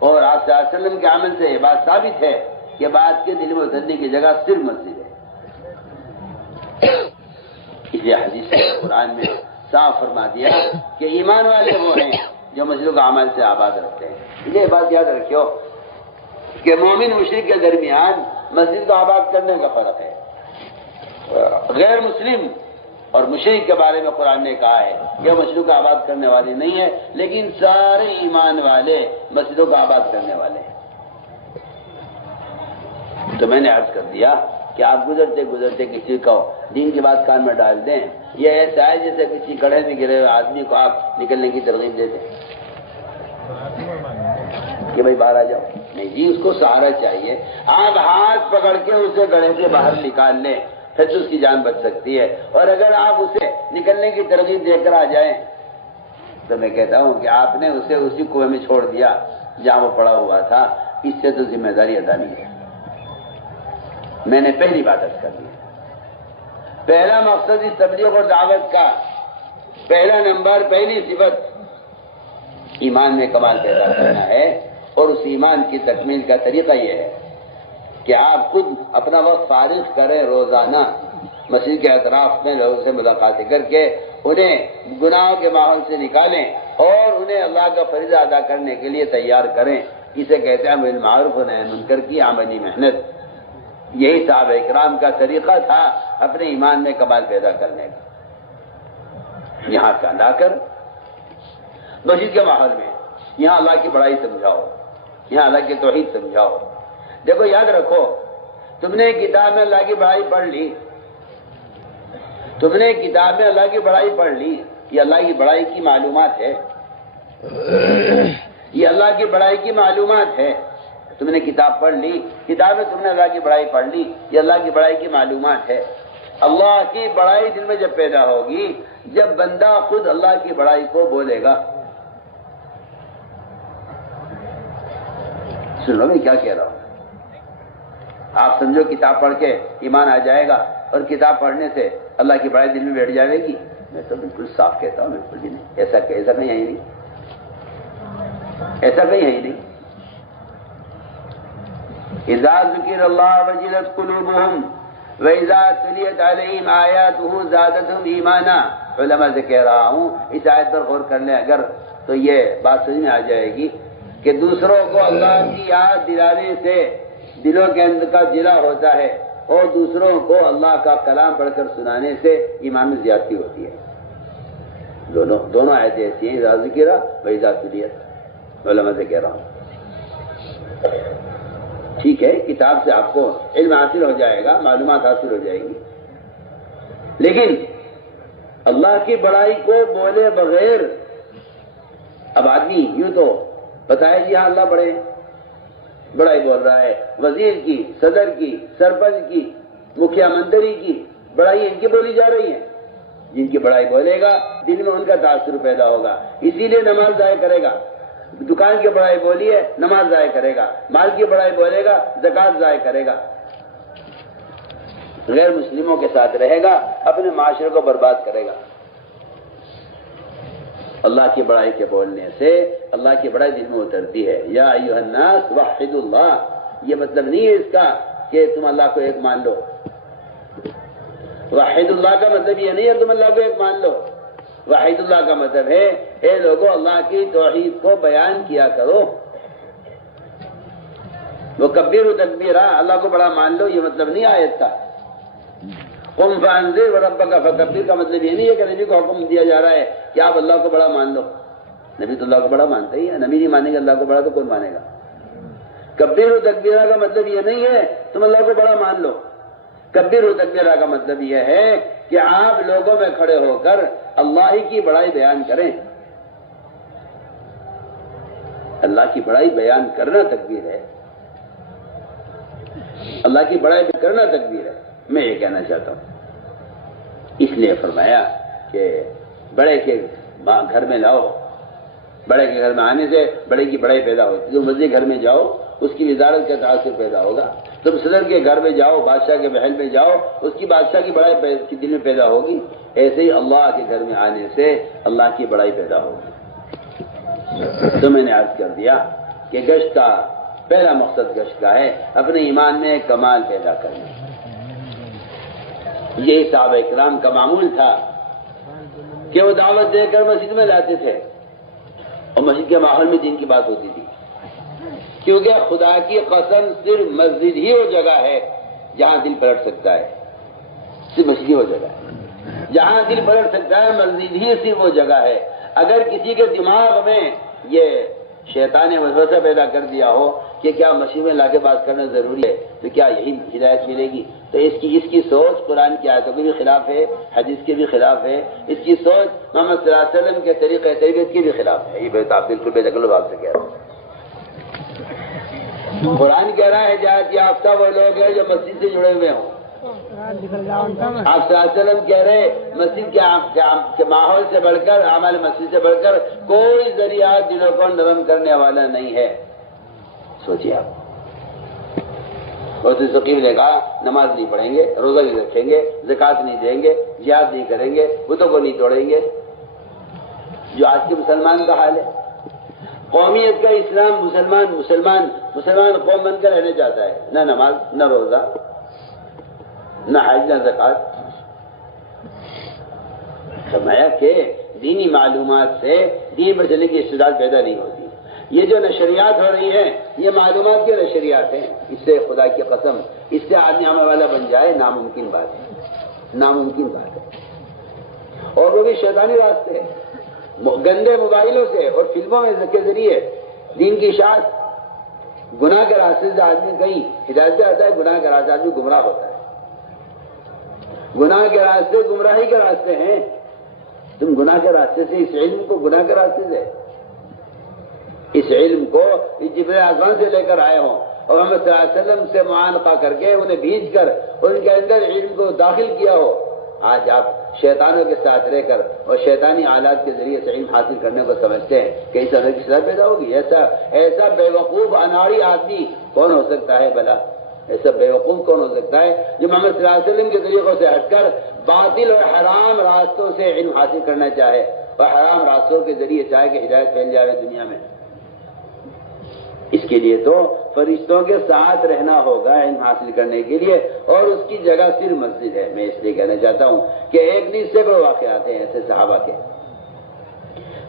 اور آپ صلی اللہ علیہ وسلم کے عمل سے یہ بات ثابت ہے کہ بات کے دل میں اترنے کی جگہ صرف مسجد ہے۔ اس لیے حدیث سے قرآن میں صاف فرما دیا کہ ایمان والے وہ ہیں جو مسجدوں کا عمل سے آباد رکھتے ہیں۔ اس لیے بات یاد رکھو کہ مومن مشرک کے درمیان مسجد کو آباد کرنے کا فرق ہے۔ غیر مسلم اور مشرک کے بارے میں قرآن نے کہا ہے کہ مسجدوں کا آباد کرنے والے نہیں ہیں، لیکن سارے ایمان والے مسجدوں کا آباد کرنے والے ہیں۔ تو میں نے عرض کر دیا کہ آپ گزرتے گزرتے کسی کو دین کی بات کان میں ڈال دیں، یہ ایسا ہے جیسے کسی گڑھے میں گرے ہوئے آدمی کو آپ نکلنے کی ترغیب دے دیں کہ بھائی باہر آ جاؤ۔ نہیں جی، اس کو سہارا چاہیے، آپ ہاتھ پکڑ کے اسے گڑھے سے باہر نکال لیں، پھر تو اس کی جان بچ سکتی ہے۔ اور اگر آپ اسے نکلنے کی ترغیب دے کر آ جائیں تو میں کہتا ہوں کہ آپ نے اسے اسی کنویں میں چھوڑ دیا جہاں وہ پڑا ہوا تھا، اس سے تو ذمہ داری ادا نہیں ہے۔ میں نے پہلی بات عرض کر دی، پہلا مقصد اس تبلیغ اور دعوت کا، پہلا نمبر، پہلی صفت ایمان میں کمال پیدا کرنا ہے، اور اس ایمان کی تکمیل کا طریقہ یہ ہے کہ آپ خود اپنا وقت فارغ کریں، روزانہ مسجد کے اطراف میں لوگوں سے ملاقاتیں کر کے انہیں گناہوں کے ماحول سے نکالیں اور انہیں اللہ کا فریضہ ادا کرنے کے لیے تیار کریں۔ اسے کہتے ہیں بالمعروف و نہی عن المنکر کی عملی محنت۔ یہی صحابہ اکرام کا طریقہ تھا اپنے ایمان میں کمال پیدا کرنے کا۔ یہاں سے لا کر مسجد کے ماحول میں یہاں اللہ کی بڑائی سمجھاؤ، یہاں اللہ کی توحید سمجھاؤ۔ دیکھو یاد رکھو، تم نے کتاب میں اللہ کی بڑائی پڑھ لی، تم نے کتاب میں اللہ کی بڑائی پڑھ لی، یہ اللہ کی بڑائی کی معلومات ہے، یہ اللہ کی بڑائی کی معلومات ہے۔ تم نے کتاب پڑھ لی، کتاب میں تم نے اللہ کی بڑائی پڑھ لی، یہ اللہ کی بڑائی کی معلومات ہے۔ اللہ کی بڑائی دل میں جب پیدا ہوگی، جب بندہ خود اللہ کی بڑائی کو بولے گا۔ سن لو میں کیا کہہ رہا ہوں، آپ سمجھو کتاب پڑھ کے ایمان آ جائے گا اور کتاب پڑھنے سے اللہ کی بڑائی دل میں بیٹھ جائے گی؟ میں تو بالکل صاف کہتا ہوں، بالکل بھی نہیں، ایسا کہیں ہے ہی نہیں، ایسا کہیں ہے ہی نہیں۔ اذا ذکر اللہ وجلت قلوبہم وَإِذَا تُلِيَتْ عَلَيْهِمْ آيَاتُهُ زَادَتْهُمْ ایمانا۔ علماء سے کہہ رہا ہوں اس آیت پر غور کر لیں اگر تو یہ بات سمجھ میں آ جائے گی کہ دوسروں کو اللہ کی یاد دلانے سے دلوں کے اندر کا جلا ہوتا ہے، اور دوسروں کو اللہ کا کلام پڑھ کر سنانے سے ایمان میں زیادتی ہوتی ہے۔ دونوں آیتیں ایسی ہیں، اذا ذکر وَإِذَا تُلِيَتْ، علماء سے کہہ رہا ہوں۔ ٹھیک ہے کتاب سے آپ کو علم حاصل ہو جائے گا، معلومات حاصل ہو جائے گی، لیکن اللہ کی بڑائی کو بولے بغیر اب آدمی یوں تو بتایا جی ہاں اللہ بڑے ہیں، بڑائی بول رہا ہے، وزیر کی، صدر کی، سرپنچ کی، مکھیا منتری کی بڑائی ان کی بولی جا رہی ہے، جن کی بڑائی بولے گا دل میں ان کا تاثر پیدا ہوگا، اسی لیے نماز ضائع کرے گا، دکان کی بڑائی بولی ہے نماز ضائع کرے گا، مال کی بڑائی بولے گا زکوٰۃ ضائع کرے گا، غیر مسلموں کے ساتھ رہے گا، اپنے معاشرے کو برباد کرے گا۔ اللہ کی بڑائی کے بولنے سے اللہ کی بڑائی دل میں اترتی ہے۔ یا ایھا الناس وحدوا اللہ، یہ مطلب نہیں ہے اس کا کہ تم اللہ کو ایک مان لو، وحید اللہ کا مطلب یہ نہیں ہے تم اللہ کو ایک مان لو، وحید اللہ کا مطلب ہے اے لوگوں اللہ کی توحید کو بیان کیا کرو، وہ کبیروا تکبیرا، اللہ کو بڑا مان لو، یہ مطلب نہیں آیت کا۔ قم فانذر وربک فکبر کا مطلب یہ نہیں ہے کہ نبی کو حکم دیا جا رہا ہے کہ آپ اللہ کو بڑا مان لو، نبی تو اللہ کو بڑا مانتا ہی ہے، نبی نہیں مانے گا اللہ کو بڑا تو کون مانے گا۔ کبیروا تکبیرا کا مطلب یہ نہیں ہے تم اللہ کو بڑا مان لو، کبیروا تکبیرا کا مطلب یہ ہے کہ آپ لوگوں میں کھڑے ہو کر اللہ ہی کی بڑائی بیان کریں، اللہ کی بڑائی بیان کرنا تکبیر ہے، اللہ کی بڑائی کرنا تکبیر ہے۔ میں یہ کہنا چاہتا ہوں، اس لیے فرمایا کہ بڑے کے گھر میں لاؤ، بڑے کے گھر میں آنے سے بڑے کی بڑائی پیدا ہوتی ہے، تم وزیر گھر میں جاؤ اس کی وزارت کا تاثر پیدا ہوگا، تم صدر کے گھر میں جاؤ، بادشاہ کے محل میں جاؤ، اس کی بادشاہ کی بڑائی کی دل میں پیدا ہوگی، ایسے ہی اللہ کے گھر میں آنے سے اللہ کی بڑائی پیدا ہوگی۔ تو میں نے عرض کر دیا کہ گشت کا پہلا مقصد گشت کا ہے اپنے ایمان میں کمال پیدا کرنا، یہی صحابہ اکرام کا معمول تھا کہ وہ دعوت دے کر مسجد میں لاتے تھے، اور مسجد کے ماحول میں دین کی بات ہوتی تھی، کیونکہ خدا کی قسم صرف مسجد ہی وہ جگہ ہے جہاں دل پلٹ سکتا ہے، صرف مسجد ہی وہ جگہ ہے جہاں دل پلٹ سکتا ہے، مسجد ہی صرف وہ جگہ ہے۔ اگر کسی کے دماغ میں یہ شیطان نے وسوسہ پیدا کر دیا ہو کہ کیا مسجد میں لا کے بات کرنا ضروری ہے تو کیا یہی ہدایت ملے گی، تو اس کی سوچ قرآن کی آیتوں کے بھی خلاف ہے، حدیث کے بھی خلاف ہے، اس کی سوچ محمد صلی اللہ علیہ وسلم کے طریقہ تربیت کے بھی خلاف ہے۔ یہ بات آپ بالکل بے دخل بات سے کہہ رہے ہیں۔ قرآن کہہ رہا ہے ہدایت یافتہ وہ لوگ ہیں جو مسجد سے جڑے ہوئے ہوں، آپ صلی اللہ علیہ وسلم کہہ رہے مسجد کے ماحول سے بڑھ کر، اعمال مسجد سے بڑھ کر کوئی ذریعہ دلوں کو نرم کرنے والا نہیں ہے۔ سوچیے آپ، اور ثقیف نے کہا نماز نہیں پڑھیں گے، روزہ نہیں رکھیں گے، زکوٰۃ نہیں دیں گے، جہاد نہیں کریں گے، بتوں کو نہیں توڑیں گے، جو آج کے مسلمان کا حال ہے۔ قومیت کا اسلام مسلمان قوم بن کر رہنا چاہتا ہے، نہ نماز، نہ روزہ، نہ حج، نہ زکوٰۃ۔ فرمایا کہ دینی معلومات سے دین پر چلنے کی استعداد پیدا نہیں ہوتی۔ یہ جو نشریات ہو رہی ہیں یہ معلومات کی نشریات ہیں، اس سے خدا کی قسم اس سے آدمی عمل والا بن جائے ناممکن بات ہے، ناممکن بات ہے، اور وہ بھی شیطانی راستے، گندے موبائلوں سے اور فلموں کے ذریعے دین کی اشاعت، گناہ کے راستے سے آدمی کہیں ہدایت سے آتا ہے، گناہ کے راستے آدمی گمراہ ہوتا ہے، گناہ کے راستے گمراہی کے راستے ہیں۔ تم گناہ کے راستے سے اس علم کو، گناہ کے راستے سے اس علم کو جبریل آسمان سے لے کر آئے ہوں اور محمد صلی اللہ علیہ وسلم سے معانقہ کر کے انہیں بھیج کر ان کے اندر علم کو داخل کیا ہو، آج آپ شیطانوں کے ساتھ رہ کر اور شیطانی آلات کے ذریعے سے علم حاصل کرنے کو سمجھتے ہیں کہ اس طرح کی سزا پیدا ہوگی۔ ایسا بیوقوف اناڑی آدمی کون ہو سکتا ہے بھلا؟ ایسا بیوقوف کون ہو سکتا ہے جو محمد صلی اللہ علیہ وسلم کے طریقوں سے ہٹ کر باطل اور حرام راستوں سے علم حاصل کرنا چاہے اور حرام راستوں کے ذریعے چاہے کہ ہدایت پھیل جائے دنیا میں؟ اس کے لیے تو فرشتوں کے ساتھ رہنا ہوگا علم حاصل کرنے کے لیے، اور اس کی جگہ صرف مسجد ہے۔ میں اس لیے کہنا چاہتا ہوں کہ ایک نہیں سے بڑے واقعات ہیں ایسے صحابہ کے۔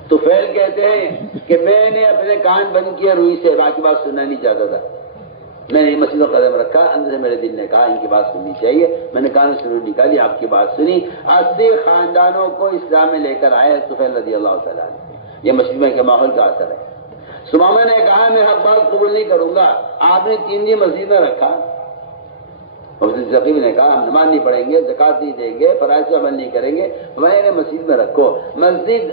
طفیل کہتے ہیں کہ میں نے اپنے کان بند کیے روئی سے، باقی بات سننا نہیں چاہتا تھا، میں نے مسجد میں قدم رکھا، اندر سے میرے دل نے کہا ان کی بات سننی چاہیے، میں نے کان سے روئی نکالی، آپ کی بات سنی، 80 خاندانوں کو اسلام میں لے کر آئے طفیل رضی اللہ تعالیٰ عنہ۔ یہ مسجد کے ماحول کا اثر ہے۔ سمامہ نے کہا میں حق بات قبول نہیں کروں گا، آپ نے 3 دن مسجد میں رکھا۔ ثقیف نے کہا ہم نماز نہیں پڑھیں گے، زکوٰۃ نہیں دیں گے، فرائض پر عمل نہیں کریں گے، میں نے مسجد میں رکھو۔ مسجد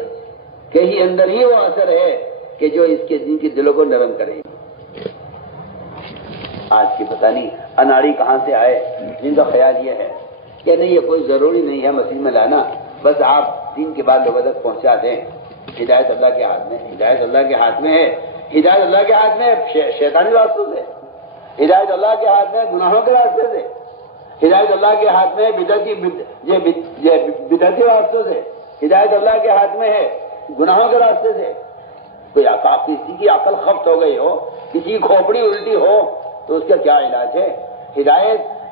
کے ہی اندر ہی وہ اثر ہے کہ جو اس کے دین کے دلوں کو نرم کرے گی۔ آج کی پتہ نہیں اناڑی کہاں سے آئے جن کا خیال یہ ہے کہ نہیں یہ کوئی ضروری نہیں ہے مسجد میں لانا، بس آپ دین کے بعد لوگوں تک پہنچا دیں۔ ہدایت اللہ کے ہاتھ میں، ہدایت اللہ کے ہاتھ میں ہے، ہدایت اللہ کے ہاتھ میں شیطانی راستوں سے، ہدایت اللہ کے ہاتھ میں گناہوں کے راستے سے، ہدایت اللہ کے ہاتھ میں بدعتی راستوں سے، ہدایت اللہ کے ہاتھ میں ہے گناہوں کے راستے سے۔ کوئی کسی کی عقل خفت ہو گئی ہو، کسی کی کھوپڑی الٹی ہو تو اس کا کیا علاج ہے؟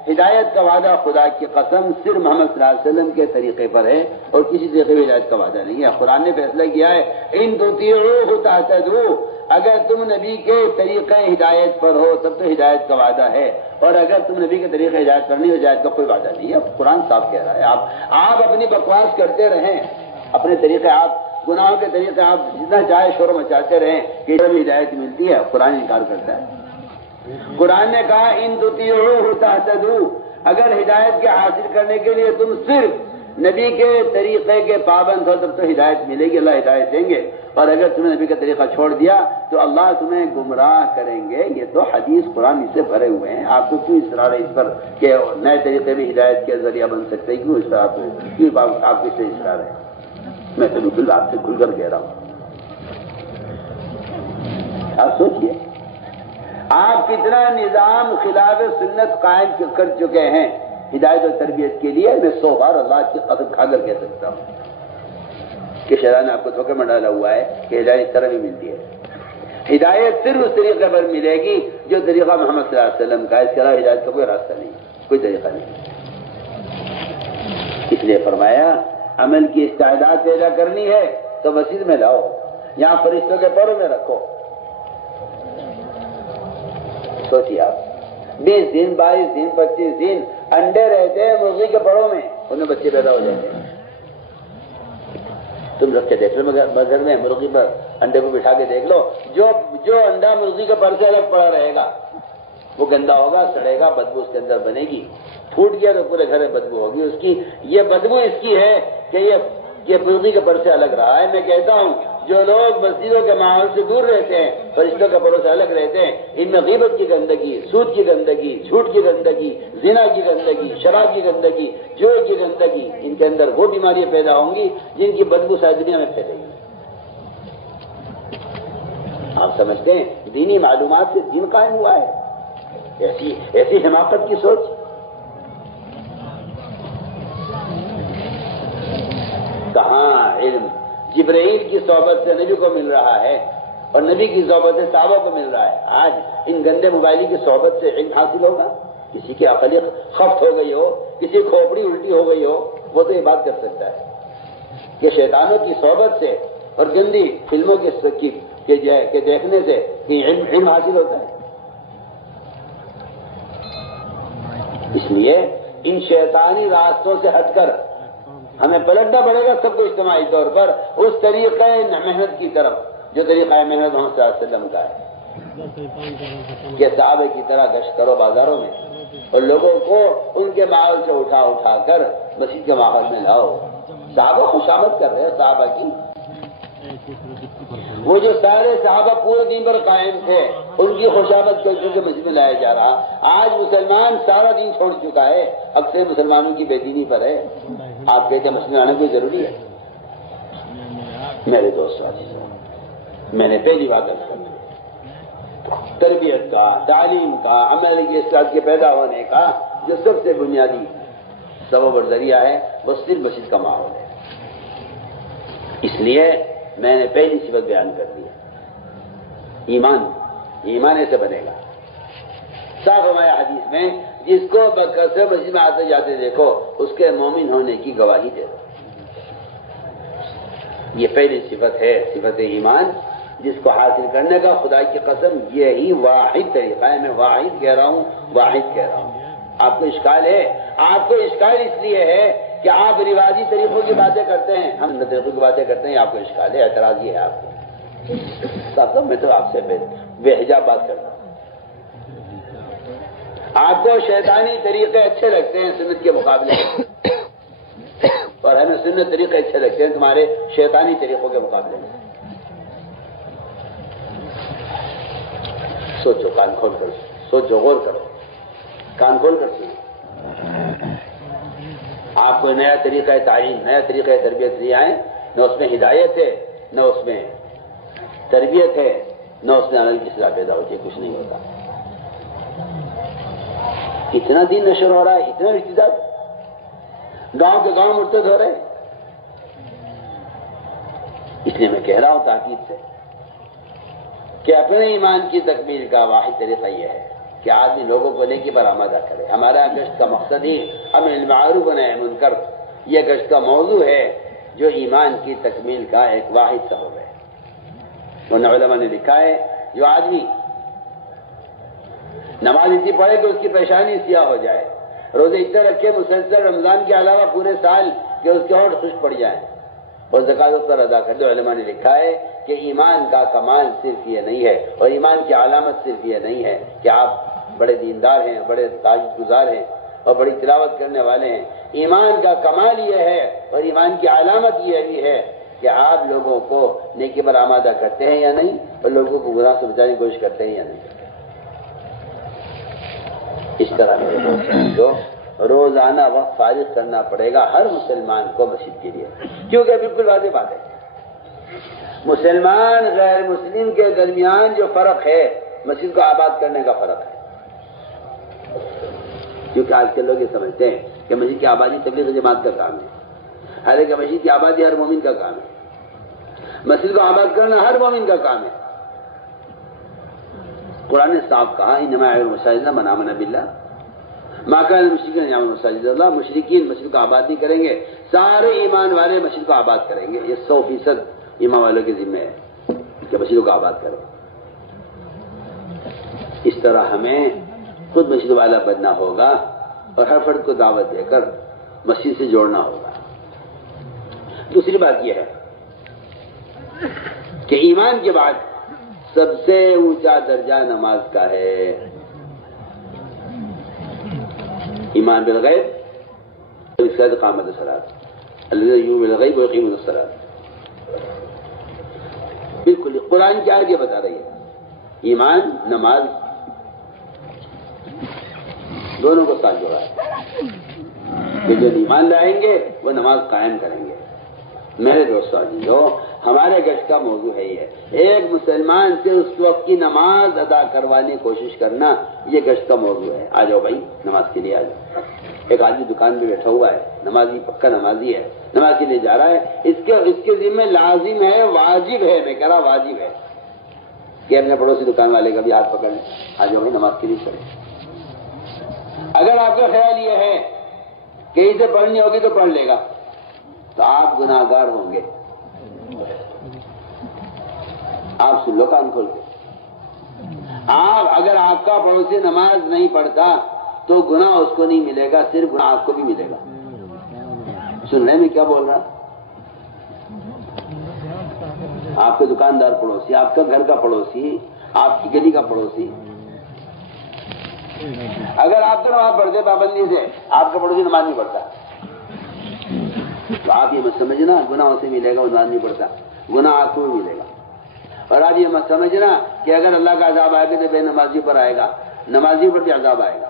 ہدایت کا وعدہ خدا کی قسم صرف محمد صلی اللہ علیہ وسلم کے طریقے پر ہے اور کسی طریقے میں ہدایت کا وعدہ نہیں ہے۔ قرآن نے فیصلہ کیا ہے ان تطیعوہ تہتدوا، اگر تم نبی کے طریقے ہدایت پر ہو تب تو ہدایت کا وعدہ ہے، اور اگر تم نبی کے طریقے ہدایت پر نہیں ہو ہدایت کا کوئی وعدہ نہیں ہے۔ قرآن صاف کہہ رہا ہے آپ اپنی بکواس کرتے رہیں، اپنے طریقے آپ گناہوں کے طریقے آپ جتنا چاہے شور مچاتے رہیں کہ بھی ہدایت ملتی ہے، قرآن انکار کرتا ہے۔ قرآن نے کہا ان تطیعوہ تہتدوا، اگر ہدایت کے حاصل کرنے کے لیے تم صرف نبی کے طریقے کے پابند ہو تب تو ہدایت ملے گی، اللہ ہدایت دیں گے، اور اگر تم نے نبی کا طریقہ چھوڑ دیا تو اللہ تمہیں گمراہ کریں گے۔ یہ تو حدیث قرآن اس سے بھرے ہوئے ہیں، آپ کو کیوں اصرار ہے اس پر کہ نئے طریقے میں ہدایت کے ذریعہ بن سکتے ہیں؟ کیوں اس طرح آپ کس سے اصرار ہے؟ میں تو بالکل آپ سے کھل کر کہہ رہا ہوں، آپ سوچئے آپ کتنا نظام خلاف سنت قائم کر چکے ہیں ہدایت اور تربیت کے لیے۔ میں 100 بار اللہ کی قسم کھا کر کہہ سکتا ہوں کہ شیطان نے آپ کو دھوکے میں ڈالا ہوا ہے کہ ہدایت اس طرح نہیں ملتی ہے۔ ہدایت صرف اس طریقے پر ملے گی جو طریقہ محمد صلی اللہ علیہ وسلم کا ہے، اس کے علاوہ ہدایت کا کوئی راستہ نہیں، کوئی طریقہ نہیں۔ اس لیے فرمایا عمل کی استعداد پیدا کرنی ہے تو مسجد میں لاؤ، یہاں فرشتوں کے پیروں میں رکھو۔ سوچیے آپ 20 دن 22 دن 25 دن انڈے رہتے ہیں مرغی کے پڑوں میں، ان میں بچے پیدا ہو جاتے ہیں۔ تم رکھ کے دیکھ لو مگر میں مرغی پر انڈے کو بٹھا کے دیکھ لو، جو انڈا مرغی کے پر سے الگ پڑا رہے گا وہ گندا ہوگا، سڑے گا، بدبو اس کے اندر بنے گی، پھوٹ گیا تو پورے گھر میں بدبو ہوگی اس کی۔ یہ بدبو اس کی ہے کہ یہ مرغی کے پر سے الگ رہا ہے۔ میں کہتا ہوں جو لوگ مسجدوں کے ماحول سے دور رہتے ہیں، فرشتوں کے پروں سے الگ رہتے ہیں، ان میں غیبت کی گندگی، سود کی گندگی، جھوٹ کی گندگی، زنا کی گندگی، شراب کی گندگی، جوئے کی گندگی، ان کے اندر وہ بیماریاں پیدا ہوں گی جن کی بدبو ساری دنیا میں پھیلے گی۔ آپ سمجھتے ہیں دینی معلومات سے دین قائم ہوا ہے؟ ایسی حماقت کی سوچ۔ کہاں علم جبرائیل کی صحبت سے نبی کو مل رہا ہے اور نبی کی صحبت سے صحابہ کو مل رہا ہے۔ آج ان گندے موبائل کی صحبت سے علم حاصل ہوگا؟ کسی کی عقل خفت ہو گئی ہو، کسی کی کھوپڑی الٹی ہو گئی ہو، وہ تو یہ بات کر سکتا ہے کہ شیطانوں کی صحبت سے اور گندی فلموں کے دیکھنے سے علم حاصل ہوتا ہے۔ اس لیے ان شیطانی راستوں سے ہٹ کر ہمیں پلٹنا پڑے گا سب کو اجتماعی طور پر اس طریقے محنت کی طرف جو طریقہ محنت محمد صلی اللہ علیہ وسلم کا ہے کہ صحابہ کی طرح گشت کرو بازاروں میں اور لوگوں کو ان کے ماحول سے اٹھا کر مسجد کے ماحول میں لاؤ۔ صحابہ خوشامد کر رہے ہیں صحابہ کی، وہ جو سارے صحابہ پورے دن پر قائم تھے ان کی خوشامد کر کے مسجد میں لایا جا رہا۔ آج مسلمان سارا دن چھوڑ چکا ہے، اکثر مسلمانوں کی بے دینی پر ہے، آپ کہتے ہیں مسجد میں آنا کوئی ضروری ہے؟ میرے دوستوں میں نے پہلی بات کر تربیت کا، تعلیم کا، عمل کی اصلاح کے پیدا ہونے کا جو سب سے بنیادی سبب اور ذریعہ ہے وہ صرف مسجد کا ماحول ہے۔ اس لیے میں نے پہلی صفت بیان کر دی، ایمان ایسے بنے گا۔ صاف ہمارے حدیث میں جس کو بکثرت مسجد میں آتے جاتے دیکھو اس کے مومن ہونے کی گواہی دے دو۔ یہ پہلی صفت ہے، صفت ایمان، جس کو حاصل کرنے کا خدا کی قسم یہی واحد طریقہ ہے۔ میں واحد کہہ رہا ہوں، واحد کہہ رہا ہوں۔ آپ کو اشکال ہے، آپ کو اشکال اس لیے ہے کہ آپ رواجی طریقوں کی باتیں کرتے ہیں، ہم طریقوں کی باتیں کرتے ہیں، آپ کو اشکال ہے، اعتراض یہ ہے آپ کو۔ صاحب صاحب میں تو آپ سے بے حجاب بات کرتا ہوں. آپ کو شیطانی طریقے اچھے لگتے ہیں سنت کے مقابلے میں، اور ہمیں سنت طریقے اچھے لگتے ہیں تمہارے شیطانی طریقوں کے مقابلے میں. سوچو، کان کھول کر سوچو، غور کرو، کان کھول کر سنو. آپ کو نیا طریقہ تعلیم، نیا طریقہ تربیت لے آئیں، نہ اس میں ہدایت ہے، نہ اس میں تربیت ہے، نہ اس میں عمل کی اصلاح پیدا ہوتی ہے، کچھ نہیں ہوتا. اتنا دین نشر ہو رہا ہے، اتنا ارتداد، گاؤں کے گاؤں مرتد ہو رہے ہیں. اس لیے میں کہہ رہا ہوں تاکید سے کہ اپنے ایمان کی تکمیل کا واحد طریقہ یہ ہے کہ آدمی لوگوں کو لے کے برآمدہ کرے. ہمارا گشت کا مقصد ہی امر بالمعروف و نہی عن المنکر، یہ گشت کا موضوع ہے جو ایمان کی تکمیل کا ایک واحد سبب ہے. ورنہ علماء نے لکھا ہے جو آدمی نماز اتنی پڑھے کہ اس کی پیشانی سیاہ ہو جائے، روزے اتنے رکھے مسلسل رمضان کے علاوہ پورے سال کہ اس کے ہونٹ خشک پڑ جائیں، اور زکات اس پر ادا کر دے. علماء نے لکھا ہے کہ ایمان کا کمال صرف یہ نہیں ہے، اور ایمان کی علامت صرف یہ نہیں ہے کہ آپ بڑے دیندار ہیں، بڑے تہجد گزار ہیں اور بڑی تلاوت کرنے والے ہیں. ایمان کا کمال یہ ہے اور ایمان کی علامت یہ بھی ہے کہ آپ لوگوں کو نیکی پر آمادہ کرتے ہیں یا نہیں، اور لوگوں کو گناہ سے بچانے کی کوشش کرتے ہیں یا نہیں. اس طرح جو روزانہ وقت فارغ کرنا پڑے گا ہر مسلمان کو مسجد کے لیے، کیونکہ بالکل واضح بات ہے مسلمان غیر مسلم کے درمیان جو فرق ہے مسجد کو آباد کرنے کا فرق ہے. کیونکہ آج کے لوگ یہ سمجھتے ہیں کہ مسجد کی آبادی تبلیغ جماعت کا کام ہے، حالانکہ مسجد کی آبادی ہر مومن کا کام ہے. مسجد کو آباد کرنا ہر مومن کا کام ہے. قرآن نے صاف کہا انما یعمر المساجد من آمن باللہ ما کان للمشرکین ان یعمروا مساجد اللہ. مشرکین مسجد کو آباد نہیں کریں گے، سارے ایمان والے مسجد کو آباد کریں گے. یہ 100% ایمان والوں کے ذمہ ہے کہ مسجدوں کو آباد کریں. اس طرح ہمیں خود مسجد والا بننا ہوگا اور ہر فرد کو دعوت دے کر مسجد سے جوڑنا ہوگا. دوسری بات یہ ہے کہ ایمان کے بعد سب سے اونچا درجہ نماز کا ہے. ایمان بالغیب اقامت الصلاۃ الذین یؤمنون بالغیب ویقیمون الصلاۃ. بالکل قرآن کیا آگے بتا رہی ہے ایمان نماز دونوں کو ساتھ جوڑا ہے کہ جو ایمان لائیں گے وہ نماز قائم کریں گے. میرے دوستوں جو ہمارے گشت کا موضوع ہے یہ ایک مسلمان سے اس وقت کی نماز ادا کروانے کی کوشش کرنا، یہ گشت کا موضوع ہے. آ جاؤ بھائی نماز کے لیے آ جاؤ. ایک آدمی دکان پہ بیٹھا ہوا ہے، نمازی پکا نمازی ہے، نماز کے لیے جا رہا ہے. اس کے ذمہ لازم ہے، واجب ہے، میں کہہ رہا واجب ہے کہ اپنے پڑوسی دکان والے کا بھی ہاتھ پکڑ لیں. آ جاؤ بھائی نماز کے لیے چلیں. اگر آپ کا خیال یہ ہے کہ اسے پڑھنی ہوگی تو پڑھ لے گا تو آپ گناہ گار ہوں گے. آپ سن لو کان کھول کے. اگر آپ کا پڑوسی نماز نہیں پڑھتا تو گناہ اس کو نہیں ملے گا، صرف گناہ آپ کو بھی ملے گا. سن رہے میں کیا بول رہا؟ آپ کے دکاندار پڑوسی، آپ کا گھر کا پڑوسی، آپ کی گلی کا پڑوسی، اگر آپ تو نماز پڑھتے پابندی سے، آپ کا پڑوسی نماز نہیں پڑھتا تو آپ یہ مت سمجھنا گناہ اسے ملے گا، وہ نماز نہیں پڑھتا، گناہ آپ کو بھی ملے گا. اور آج یہ مت سمجھنا کہ اگر اللہ کا عذاب آئے گا تو بے نمازی پر آئے گا، نمازی پر بھی عذاب آئے گا.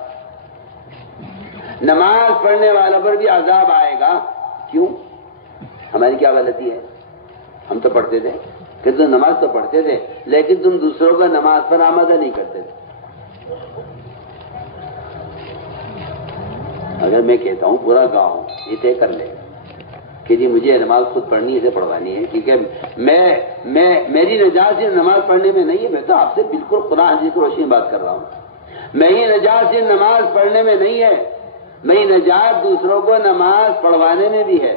نماز پڑھنے والا پر بھی عذاب آئے گا. کیوں؟ ہماری کیا غلطی ہے؟ ہم تو پڑھتے تھے کہ تم نماز تو پڑھتے تھے لیکن تم دوسروں کا نماز پر آمادہ نہیں کرتے تھے. اگر میں کہتا ہوں پورا گاؤں یہ طے کر لے کہ جی مجھے نماز خود پڑھنی ہے، اسے پڑھوانی ہے، کیونکہ میری نجات صرف نماز پڑھنے میں نہیں ہے. میں تو آپ سے بالکل قرآن حدیث کی روشنی بات کر رہا ہوں. میری نجات صرف نماز پڑھنے میں نہیں ہے، میری نجات دوسروں کو نماز پڑھوانے میں بھی ہے.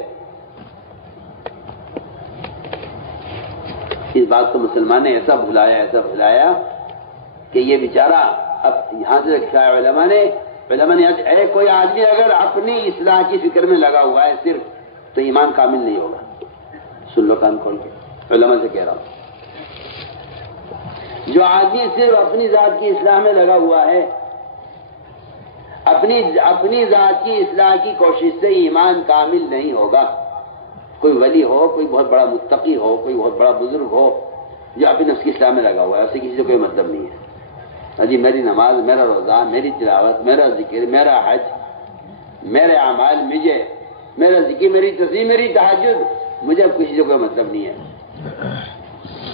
اس بات کو مسلمان نے ایسا بھلایا کہ یہ بیچارہ اب یہاں سے رکھا ہے. علماء نے کوئی آدمی اگر اپنی اصلاح کی فکر میں لگا ہوا ہے صرف تو ایمان کامل نہیں ہوگا. سن لو کان کھول کے، علماء سے کہہ رہا ہوں. جو آدمی صرف اپنی ذات کی اصلاح میں لگا ہوا ہے، اپنی ذات کی اصلاح کی کوشش سے ایمان کامل نہیں ہوگا۔ کوئی ولی ہو، کوئی بہت بڑا متقی ہو، کوئی بہت بڑا بزرگ ہو، جو اپنی نفس کی اصلاح میں لگا ہوا ہے، اسے کسی سے کوئی مطلب نہیں ہے۔ جی میری نماز، میرا روزہ، میری تلاوت، میرا ذکر، میرا حج، میرے اعمال، میرا ذکر، میری تسبیح، میری تہجد، مجھے اب کسی سے کوئی مطلب نہیں ہے۔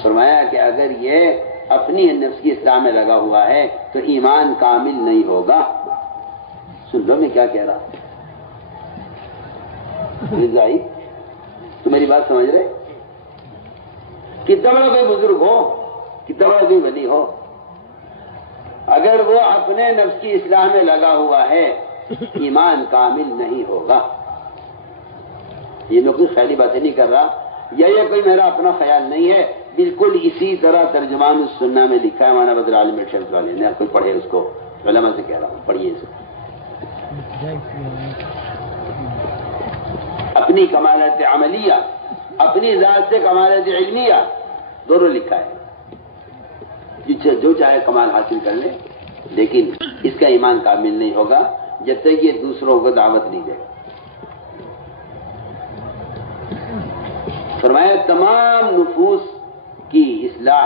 فرمایا کہ اگر یہ اپنی نفس کی اصلاح میں لگا ہوا ہے تو ایمان کامل نہیں ہوگا۔ سن لو میں کیا کہہ رہا ہوں، تو میری بات سمجھ رہے؟ کتنا بڑا کوئی بزرگ ہو، کتنا بڑا کوئی ولی ہو، اگر وہ اپنے نفس کی اصلاح میں لگا ہوا ہے ایمان کامل نہیں ہوگا۔ یہ میں کوئی خیالی باتیں نہیں کر رہا، یہ کوئی میرا اپنا خیال نہیں ہے، بالکل اسی طرح ترجمان السنہ میں لکھا ہے مولانا بدر عالم شمس والے نے، کوئی پڑھے اس کو، علماء سے کہہ رہا ہوں پڑھیے اسے۔ اپنی کمالات عملیہ، اپنی ذات سے کمالات علمیہ دونوں لکھا ہے، جو چاہے کمال حاصل کر لے، لیکن اس کا ایمان کامل نہیں ہوگا جب تک یہ دوسروں کو دعوت نہیں دے۔ فرمایا تمام نفوس کی اصلاح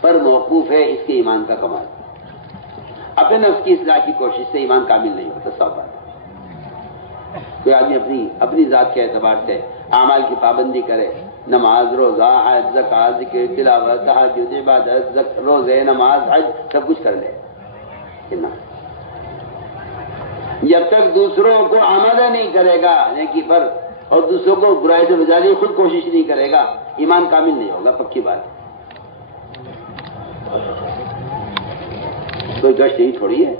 پر موقوف ہے اس کے ایمان کا کمال۔ اپنے نفس کی اصلاح کی کوشش سے ایمان کامل نہیں ہوتا، صاف بات ہے۔ کوئی آدمی اپنی ذات کے اعتبار سے اعمال کی پابندی کرے، نماز، روزہ، حج، زکوٰۃ، ذکر، تلاوت، تہجد، عبادت، روزے، نماز، حج سب کچھ کر لے، جب تک دوسروں کو آمادہ نہیں کرے گا نیکی پر اور دوسروں کو برائی سے بچانے کی خود کوشش نہیں کرے گا، ایمان کامل نہیں ہوگا، پکی بات۔ کوئی گشت یہی تھوڑی ہے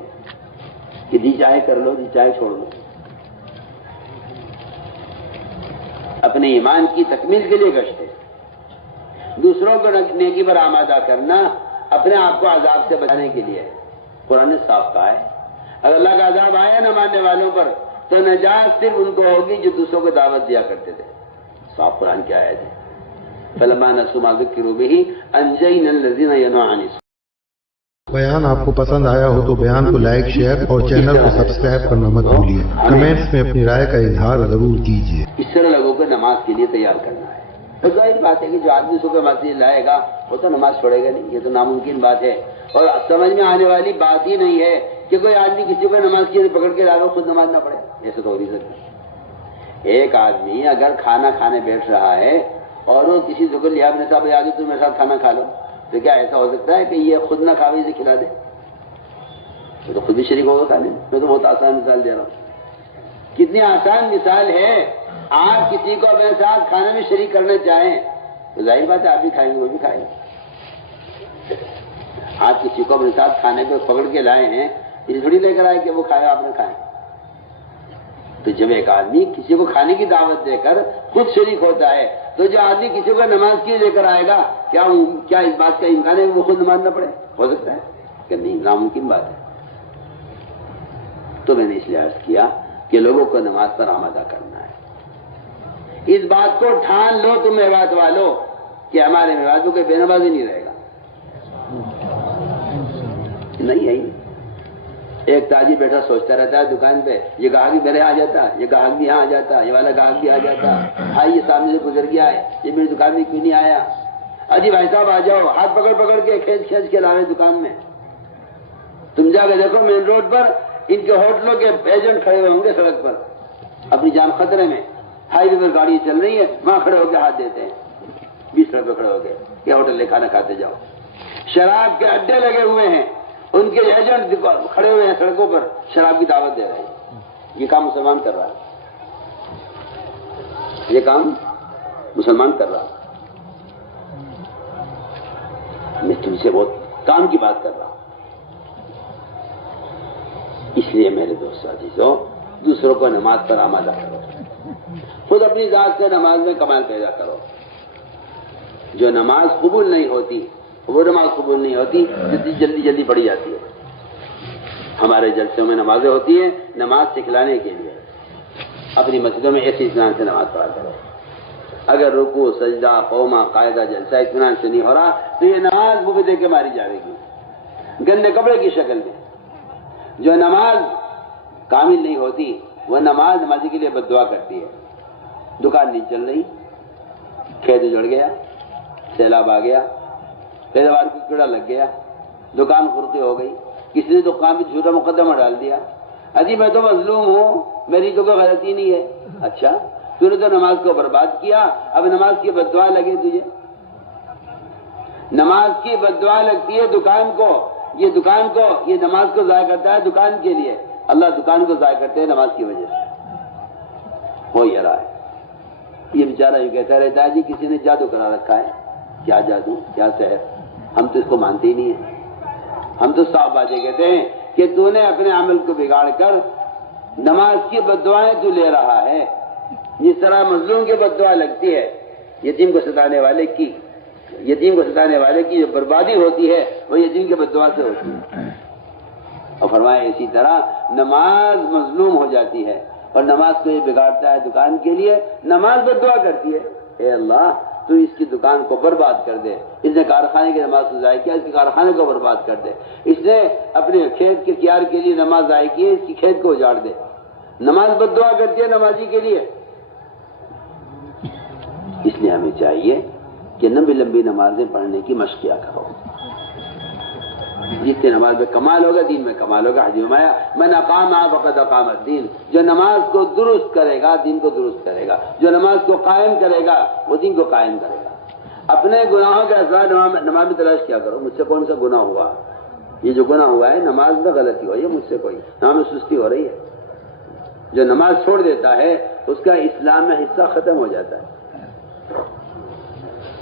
کہ جی چاہے کر لو، جی چاہے چھوڑ لو۔ اپنے ایمان کی تکمیل کے لیے گشت ہے، دوسروں کو نیکی پر آمادہ کرنا اپنے آپ کو عذاب سے بچانے کے لیے ہے۔ قرآن نے صاف کہا ہے اگر اللہ کا عذاب آیا نہ ماننے والوں پر تو نجات صرف ان کو ہوگی جو دوسروں کو دعوت دیا کرتے تھے۔ صاف قرآن کی آیت ہے، فَلَمَّا نَسُوا مَا ذُكِّرُوا بِهِ أَنجَيْنَا الَّذِينَ يَنْهُونَ عَنِ السُّوءِ۔ بیان آپ کو پسند آیا ہو تو بیان کو لائک، شیئر اور چینل کو سبسکرائب کرنا مت بھولیے۔ کمنٹس میں اپنی رائے کا اظہار ضرور کیجیے۔ اس طرح لوگوں کو نماز کے لیے تیار کرنا ہے۔ تو ظاہر بات ہے کہ جو آدمی صبح مسجد لائے گا وہ تو نماز چھوڑے گا نہیں، یہ تو ناممکن بات ہے، اور سمجھ میں آنے والی بات ہی نہیں ہے کہ کوئی آدمی کسی کو نماز کے لیے پکڑ کے لا لو خود نماز نہ پڑھے، ایسا تو ہو نہیں سکتا۔ ایک آدمی اگر کھانا کھانے بیٹھ رہا ہے اور وہ کسی سے کو لیا اپنے صاحب آگے تم میرے ساتھ کھانا کھا لو، تو کیا ایسا ہو سکتا ہے کہ یہ خود نہ کھاوے سے کھلا دے؟ وہ تو خود بھی شریک ہوگا کھانے میں۔ میں تو بہت آسان مثال دے رہا ہوں، کتنی آسان مثال ہے۔ آپ کسی کو اپنے ساتھ کھانے میں شریک کرنا چاہیں تو ظاہر بات ہے آپ بھی کھائیں گے، وہ بھی کھائیں گے۔ آپ کسی کو اپنے ساتھ کھانے پہ پکڑ کے لائے ہیں، یہ تھوڑی لے کر آئے کہ وہ کھائے آپ نے کھائے۔ تو جب ایک آدمی کسی کو کھانے کی دعوت دے کر خود شریک ہوتا ہے تو جو آدمی کسی کو نماز کے لیے لے کر آئے گا کیا اس بات کا امکان ہے کہ وہ خود نماز نہ پڑھے؟ ہو سکتا ہے کہ نہیں، ناممکن بات ہے۔ تو میں نے اس لیے عرض کیا کہ لوگوں کو نماز پر آمادہ کرنا ہے۔ اس بات کو ٹھان لو تم میوات والو کہ ہمارے میوات کو کوئی بے نمازی نہیں رہے گا، نہیں ہے۔ ایک تاجر بیٹھا سوچتا رہتا ہے دکان پہ، یہ گاہک بھی میرے آ جاتا، یہ گاہک بھی یہاں آ جاتا، یہ والا گاہک بھی آ جاتا، بھائی یہ سامنے سے گزر گیا ہے، یہ میری دکان میں کیوں نہیں آیا؟ اجی بھائی صاحب آ جاؤ، ہاتھ پکڑ پکڑ کے کھینچ کھینچ کے لاوے دکان میں۔ تم جا کے دیکھو مین روڈ پر ان کے ہوٹلوں کے ایجنٹ کھڑے ہوئے ہوں گے سڑک پر اپنی جان خطرے میں، ہائی وے پر گاڑی چل رہی ہے، وہاں کھڑے ہو کے ہاتھ دیتے ہیں 20 روپے کھڑے ہو کے، یہ ہوٹل لے کھانا کھاتے جاؤ۔ شراب کے اڈے لگے ہوئے ہیں، ان کے ایجنٹ کھڑے ہوئے ہیں سڑکوں پر، شراب کی دعوت دے رہے ہیں۔ یہ کام مسلمان کر رہا ہے، یہ کام مسلمان کر رہا ہے۔ میں تم سے بہت کام کی بات کر رہا ہوں، اس لیے میرے دوست عزیزوں دوسروں کو نماز پر آمادہ کرو، خود اپنی ذات سے نماز میں کمال پیدا کرو۔ جو نماز قبول نہیں ہوتی وہ نماز قبول نہیں ہوتی جلدی جلدی پڑھی جاتی ہے۔ ہمارے جلسوں میں نمازیں ہوتی ہیں نماز سکھلانے کے لیے، اپنی مسجدوں میں ایسی اطمینان سے نماز پڑھا کرو۔ اگر رکوع سجدہ قومہ قاعدہ جلسہ اطمینان سے نہیں ہو رہا تو یہ نماز بھوک دے کے ماری جائے گی گندے کپڑے کی شکل میں۔ جو نماز کامل نہیں ہوتی وہ نماز نمازی کے لیے بد دعا کرتی ہے۔ دکان نہیں چل رہی، کھیت جڑ گیا، سیلاب آ گیا، پیداوار کو کیڑا لگ گیا، دکان خرقی ہو گئی، کسی نے دکان پہ جھوٹا مقدمہ ڈال دیا، اجی میں تو مظلوم ہوں، میری تو کوئی غلطی نہیں ہے۔ اچھا تو نے تو نماز کو برباد کیا، اب نماز کی بد دعا لگے تجھے؟ نماز کی بد دعا لگتی ہے دکان کو، یہ نماز کو ضائع کرتا ہے دکان کے لیے، اللہ دکان کو ضائع کرتے ہیں نماز کی وجہ سے۔ ہو یہ رہا ہے، یہ بیچارہ یہ کہتا رہتا ہے جی کسی نے جادو کرا رکھا ہے۔ کیا جادو، کیا سحر؟ ہم تو اس کو مانتے ہی نہیں ہیں، ہم تو صاف باتیں کہتے ہیں کہ تو نے اپنے عمل کو بگاڑ کر نماز کی بد دعائیں تو لے رہا ہے، جس طرح مظلوم کی بد دعا لگتی ہے، یتیم کو ستانے والے کی جو بربادی ہوتی ہے وہ یتیم کی بد دعا سے ہوتی ہے۔ اور فرمایا اسی طرح نماز مظلوم ہو جاتی ہے اور نماز کو یہ بگاڑتا ہے دکان کے لیے، نماز بد دعا کرتی ہے، اے اللہ تو اس کی دکان کو برباد کر دے، اس نے کارخانے کی نماز کو ضائع کیا، اس کے کارخانے کو برباد کر دے، اس نے اپنے کھیت کے کیار کے لیے نماز ضائع کی ہے، اس کی کھیت کو اجاڑ دے۔ نماز بد دعا کرتی ہے نمازی کے لیے۔ اس لیے ہمیں چاہیے کہ لمبی لمبی نمازیں پڑھنے کی مشق کیا کرو، جس سے نماز میں کمال ہوگا دین میں کمال ہوگا۔ حدیث میں آیا من اقام فقد اقام الدین، جو نماز کو درست کرے گا دین کو درست کرے گا، جو نماز کو قائم کرے گا وہ دین کو قائم کرے گا۔ اپنے گناہوں کا اثر نماز میں تلاش کیا کرو، مجھ سے کون سا گناہ ہوا، یہ جو گناہ ہوا ہے نماز میں غلطی ہوئی ہے، مجھ سے کوئی نماز میں سستی ہو رہی ہے۔ جو نماز چھوڑ دیتا ہے اس کا اسلام میں حصہ ختم ہو جاتا ہے،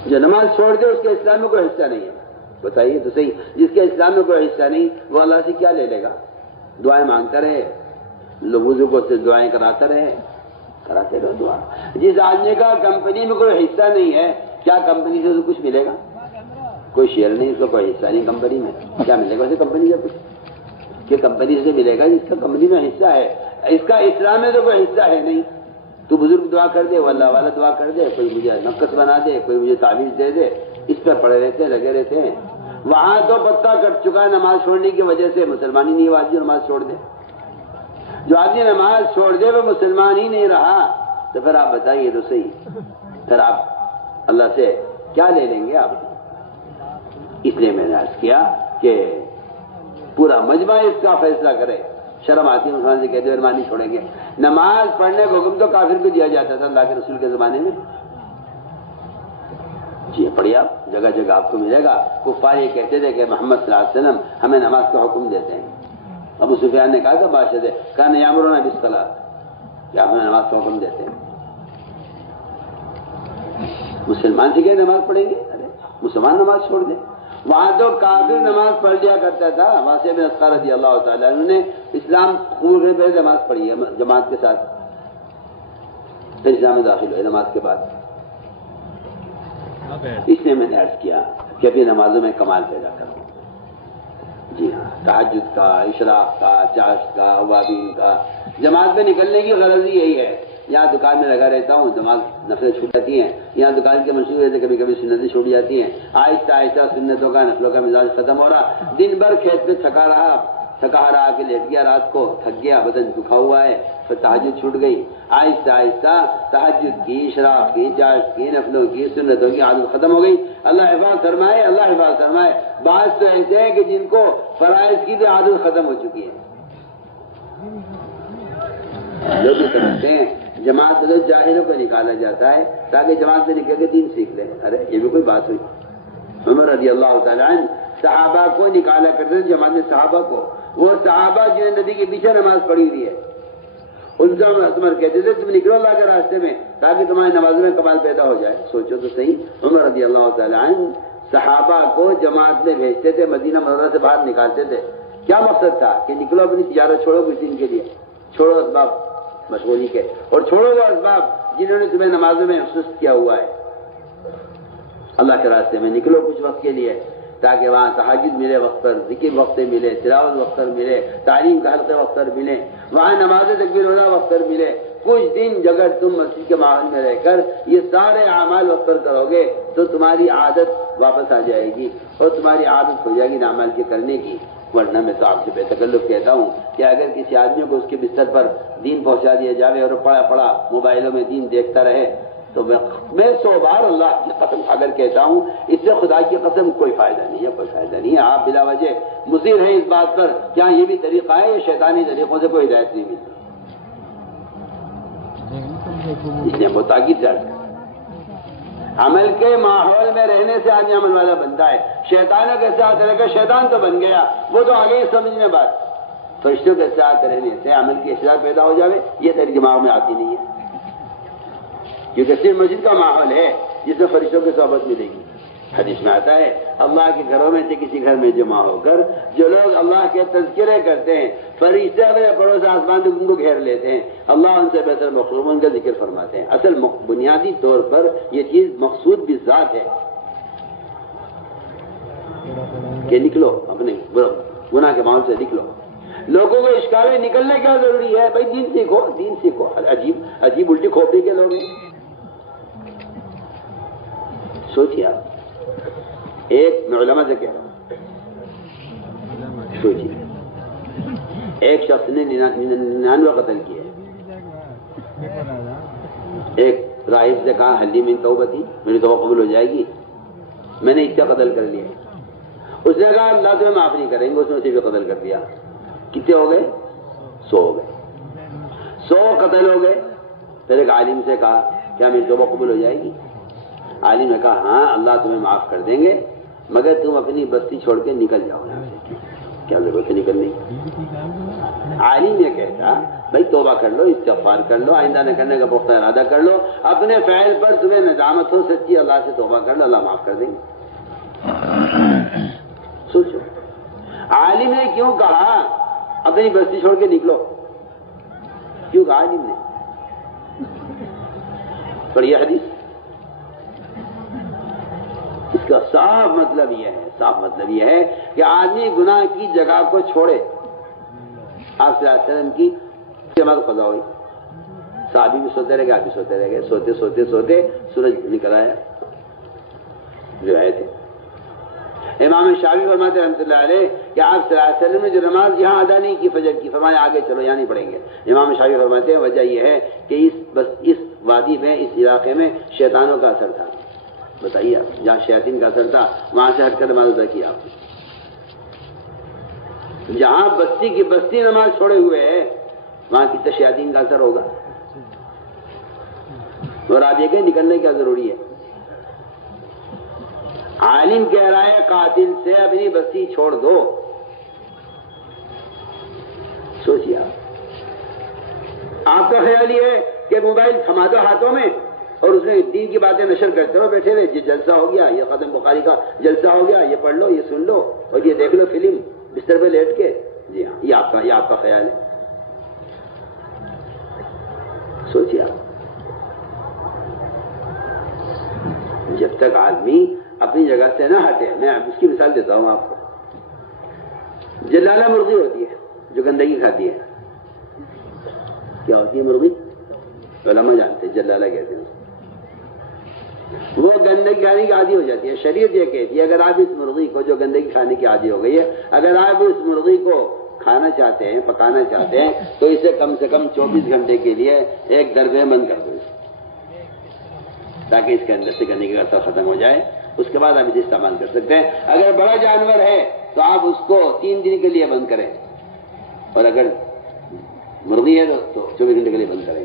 جو نماز چھوڑ دے اس کے اسلام میں کوئی حصہ نہیں ہے۔ بتائیے تو صحیح، جس کے اسلام میں کوئی حصہ نہیں وہ اللہ سے کیا لے لے گا؟ دعائیں مانگتا رہے، بزرگوں سے دعائیں کراتے رہو دعا۔ جس آدمی کا کمپنی میں کوئی حصہ نہیں ہے، کیا کمپنی سے کچھ ملے گا؟ کوئی شیئر نہیں، اس کا کوئی حصہ نہیں کمپنی میں، کیا ملے گا اسے کمپنی سے کچھ؟ کہ کمپنی سے ملے گا جس کا کمپنی میں حصہ ہے، اس کا اسلام میں تو کوئی حصہ ہے نہیں۔ تو بزرگ دعا کر دے، وہ اللہ والا دعا کر دے، کوئی مجھے نقص بنا دے، کوئی مجھے تعویذ دے دے، اس پر پڑے رہتے ہیں، لگے رہتے ہیں۔ وہاں تو پتہ کٹ چکا ہے نماز چھوڑنے کی وجہ سے، مسلمان ہی نہیں ہوا جو نماز چھوڑ دے۔ جو آدمی نماز چھوڑ دے وہ مسلمان ہی نہیں رہا، تو پھر آپ بتائیے تو صحیح، پھر آپ اللہ سے کیا لے لیں گے آپ؟ اس لیے میں نے عرض کیا کہ پورا مجمع اس کا فیصلہ کرے۔ شرم آتی ہے مسلمان سے کہتے ہیں نہیں چھوڑیں گے۔ نماز پڑھنے کا حکم تو کافر کو دیا جاتا تھا اللہ کے رسول کے زمانے میں۔ جی پڑھیے آپ، جگہ جگہ آپ کو ملے گا۔ کفار یہ کہتے تھے کہ محمد صلی اللہ علیہ وسلم ہمیں نماز کا حکم دیتے ہیں۔ ابو سفیان نے کہا کہ بادشاہ سے کان یامرون بالصلاۃ، کہ آپ ہمیں نماز کا حکم دیتے ہیں۔ مسلمان سے کہ نماز پڑھیں گے، ارے مسلمان نماز چھوڑ دیں۔ وہاں تو کافر نماز پڑھ لیا کرتا تھا۔ واسع بن اسقر رضی اللہ تعالیٰ عنہ نے اسلام قبول کرنے پہلے نماز پڑھی ہے جماعت کے ساتھ، پھر اسلام میں داخل ہوئے نماز کے بعد۔ اس لیے میں نے عرض کیا کہ ابھی نمازوں میں کمال پیدا کرو۔ جی ہاں، تہجد کا، اشراق کا، چاشت کا، اوابین کا، جماعت میں نکلنے کی غرض ہی یہی ہے۔ یہاں دکان میں لگا رہتا ہوں، نماز نفلیں چھوٹ جاتی ہیں، یہاں دکان کے منشور رہتے کبھی کبھی سنتیں چھوٹ جاتی ہیں، آہستہ آہستہ سنتوں کا نفلوں کا مزاج ختم ہو رہا۔ دن بھر کھیت میں تھکا رہا کہ لیٹ گیا، رات کو تھک گیا، بدن دکھا ہوا ہے، پھر تہجد چھوٹ گئی۔ آہستہ آہستہ تہجد کی، اشراق کی، چاشت کی، نفلوں کی، سنتوں کی عادت ختم ہو گئی۔ اللہ حفاظ فرمائے، اللہ حفاظ فرمائے۔ بعض تو ایسے ہیں کہ جن کو فرائض کی بھی عادت ختم ہو چکی ہے۔ لوگ بھی سمجھتے ہیں جماعت میں جاہلوں کو نکالا جاتا ہے تاکہ جماعت میں نکل کے دین سیکھ لیں۔ ارے یہ بھی کوئی بات ہوئی؟ عمر رضی اللہ تعالیٰ عنہ صحابہ کو نکالا کرتے تھے، جماعت میں صحابہ کو، وہ صحابہ جنہیں نبی کے پیچھے نماز پڑھی ہوئی ہے، ان کا عمر کہتے تھے تم نکلو اللہ کے راستے میں تاکہ تمہاری نمازوں میں کمال پیدا ہو جائے۔ سوچو تو صحیح، عمر رضی اللہ تعالیٰ عنہ صحابہ کو جماعت میں بھیجتے تھے، مدینہ منورہ سے باہر نکالتے تھے۔ کیا مقصد تھا؟ کہ نکلو اپنی تجارت چھوڑو کچھ دن کے لیے، چھوڑو اسباب مشغولی کے، اور چھوڑو وہ اسباب جنہوں نے تمہیں نمازوں میں سست کیا ہوا ہے۔ اللہ کے راستے میں نکلو کچھ وقت کے لیے تاکہ وہاں تہجد ملے وقت پر، ذکر وقت پر ملے، تلاوت وقت پر ملے، تعلیم کا حلقے وقت پر ملے، وہاں نماز تکبیر اولیٰ وقت پر ملے، کچھ دن اگر تم مسجد کے ماحول میں رہ کر یہ سارے اعمال وقت پر کرو گے تو تمہاری عادت واپس آ جائے گی اور تمہاری عادت ہو جائے گی اعمال کے کرنے کی. ورنہ میں تو آپ سے بے تکلف کہتا ہوں کہ اگر کسی آدمی کو اس کے بستر پر دین پہنچا دیا جائے اور پڑا پڑا موبائلوں میں دین دیکھتا رہے تو میں 100 بار اللہ کی قسم اگر کہتا ہوں اس سے خدا کی قسم کوئی فائدہ نہیں ہے، کوئی فائدہ نہیں ہے. آپ بلا وجہ مصر ہیں اس بات پر کیا یہ بھی طریقہ ہے؟ یہ شیطانی طریقوں سے کوئی ہدایت نہیں ملتی. اس لیے بہت تاکید سے عمل کے ماحول میں رہنے سے آدمی عمل والا بنتا ہے. شیطانوں کے ساتھ رہ کر شیطان تو بن گیا، وہ تو آگے ہی سمجھنے بات. فرشتوں کے ساتھ رہنے سے عمل کی اشتراک پیدا ہو جاوے یہ تیرے دماغ میں آتی نہیں ہے، کیونکہ صرف مسجد کا ماحول ہے جس میں فرشتوں کی صحبت ملے گی. حدیث میں آتا ہے اللہ کے گھروں میں سے کسی گھر میں جمع ہو کر جو لوگ اللہ کے تذکرے کرتے ہیں فرشتے اپنے پڑوس آسمان سے ان کو گھیر لیتے ہیں، اللہ ان سے بہتر مخلوق ان کا ذکر فرماتے ہیں. اصل بنیادی طور پر یہ چیز مقصود بھی ذات ہے کہ نکلو اپنے گناہ کے ماحول سے نکلو. لوگوں کو اشکال میں نکلنے کیا ضروری ہے؟ بھائی دین سیکھو، دین سیکھو. عجیب الٹی کھوپڑی کے لوگ ہیں. سوچیے آپ، ایک میں علماء سے کہہ رہا ہوں، سوچیے ایک شخص نے 99 قتل کیے. ایک راہب سے کہا حلی من توبتی، میری توبہ قبول ہو جائے گی، میں نے اتنا قتل کر لیا. اس نے کہا اللہ تمہیں معاف نہیں کریں گے. اس نے اسے بھی قتل کر دیا. کتنے ہو گئے؟ 100 ہو گئے. 100 قتل ہو گئے. پھر ایک عالم سے کہا کیا میری توبہ قبول ہو جائے گی؟ عالم نے کہا ہاں اللہ تمہیں معاف کر دیں گے مگر تم اپنی بستی چھوڑ کے نکل جاؤ یہاں سے. کیا ضرورت ہے نکلنے کی؟ عالم نے کہتا بھائی توبہ کر لو، استغفار کر لو، آئندہ نہ کرنے کا پختہ ارادہ کر لو، اپنے فعل پر تمہیں ندامت ہو سچی اللہ سے توبہ کر لو، اللہ معاف کر دیں گے. سوچو عالم نے کیوں کہا اپنی بستی چھوڑ کے نکلو؟ کیوں کہا عالم نے؟ پڑھیے حدیث. اس کا صاف مطلب یہ ہے کہ آدمی گناہ کی جگہ کو چھوڑے. آپ صلی اللہ علیہ وسلم کی جماعت قضا ہوئی، صحابی بھی سوتے رہ گئے، آپ بھی سوتے رہ گئے. سوتے سوتے سوتے سورج نکل آیا. روایت ہے امام شافعی فرماتے رحمۃ اللہ علیہ کہ آپ صلی اللہ علیہ وسلم نے جو نماز یہاں ادا نہیں کی فجر کی، فرمایا آگے چلو یہاں نہیں پڑھیں گے. امام شافعی فرماتے ہیں وجہ یہ ہے کہ اس وادی میں، اس علاقے میں شیطانوں کا اثر تھا. بتائیے آپ، جہاں شیاطین کا اثر تھا وہاں سے ہٹ کر نماز ادا کی آپ نے. جہاں بستی کی بستی نماز چھوڑے ہوئے ہے وہاں کتنے شیاطین کا اثر ہوگا. اور آپ یہ کہ نکلنے کیا ضروری ہے؟ عالم کہہ رہا ہے قاتل سے اپنی بستی چھوڑ دو. سوچیے آپ کا خیال یہ ہے کہ موبائل تھما دو ہاتھوں میں اور اس میں دین کی باتیں نشر کرتے رہو، بیٹھے رہے. یہ جلسہ ہو گیا، یہ ختم بخاری کا جلسہ ہو گیا، یہ پڑھ لو، یہ سن لو اور یہ دیکھ لو فلم بستر پہ لیٹ کے. جی ہاں، یہ آپ کا خیال ہے. سوچیے آپ، جب تک آدمی اپنی جگہ سے نہ ہٹے. میں اس کی مثال دیتا ہوں آپ کو. جلالہ مرغی ہوتی ہے جو گندگی کھاتی ہے. کیا ہوتی ہے مرغی؟ علماء جانتے ہیں، جلالہ کہتے ہیں. وہ گندگی کھانے کی عادی ہو جاتی ہے. شریعت یہ کہتی ہے اگر آپ اس مرغی کو جو گندگی کھانے کی عادی ہو گئی ہے، اگر آپ اس مرغی کو کھانا چاہتے ہیں، پکانا چاہتے ہیں تو اسے کم سے کم 24 گھنٹے کے لیے ایک دربے میں بند کر دو تاکہ اس کے اندر سے گندگی کا اثر ختم ہو جائے. اس کے بعد آپ اسے استعمال کر سکتے ہیں. اگر بڑا جانور ہے تو آپ اس کو 3 دن کے لیے بند کریں اور اگر مرغی ہے تو 24 گھنٹے کے لیے بند کریں.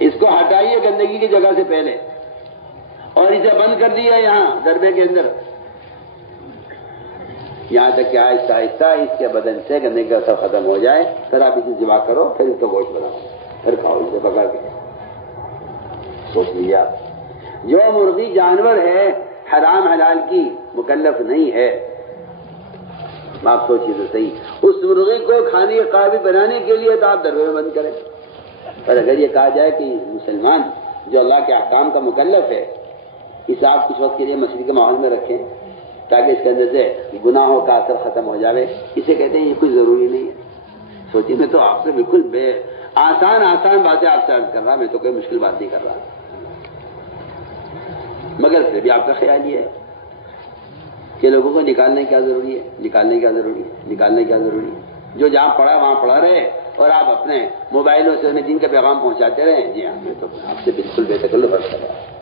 اس کو ہٹائیے گندگی کی جگہ سے پہلے اور اسے بند کر دیا یہاں دربے کے اندر، یہاں تک کہ آہستہ آہستہ اس کے بدن سے گندگی کا اثر ختم ہو جائے. پھر آپ اسے ذبح کرو، پھر اس کا گوشت بناؤ، پھر کھاؤ اسے پکا کے. سوچ لیا جو مرغی جانور ہے حرام حلال کی مکلف نہیں ہے. آپ سوچیے تو صحیح، اس مرغی کو کھانے کے قابل بنانے کے لیے تو آپ دربے میں بند کریں. اور اگر یہ کہا جائے کہ مسلمان جو اللہ کے احکام کا مکلف ہے اسے آپ کچھ وقت کے لیے مسجد کے ماحول میں رکھیں تاکہ اس کے اندر سے گناہوں کا اثر ختم ہو جائے، اسے کہتے ہیں یہ کوئی ضروری نہیں ہے. سوچیے میں تو آپ سے بالکل آسان آسان باتیں آپ سے عرض کر رہا، میں تو کوئی مشکل بات نہیں کر رہا، مگر پھر بھی آپ کا خیال یہ ہے کہ لوگوں کو نکالنے کیا ضروری ہے، نکالنے کیا ضروری ہے، نکالنے کیا ضروری ہے، جو جہاں پڑھا وہاں پڑھا رہے اور آپ اپنے موبائلوں سے انہیں جن کا پیغام پہنچاتے رہے. جی ہاں، میں تو آپ سے بالکل بے تکلف عرض کر رہا ہوں.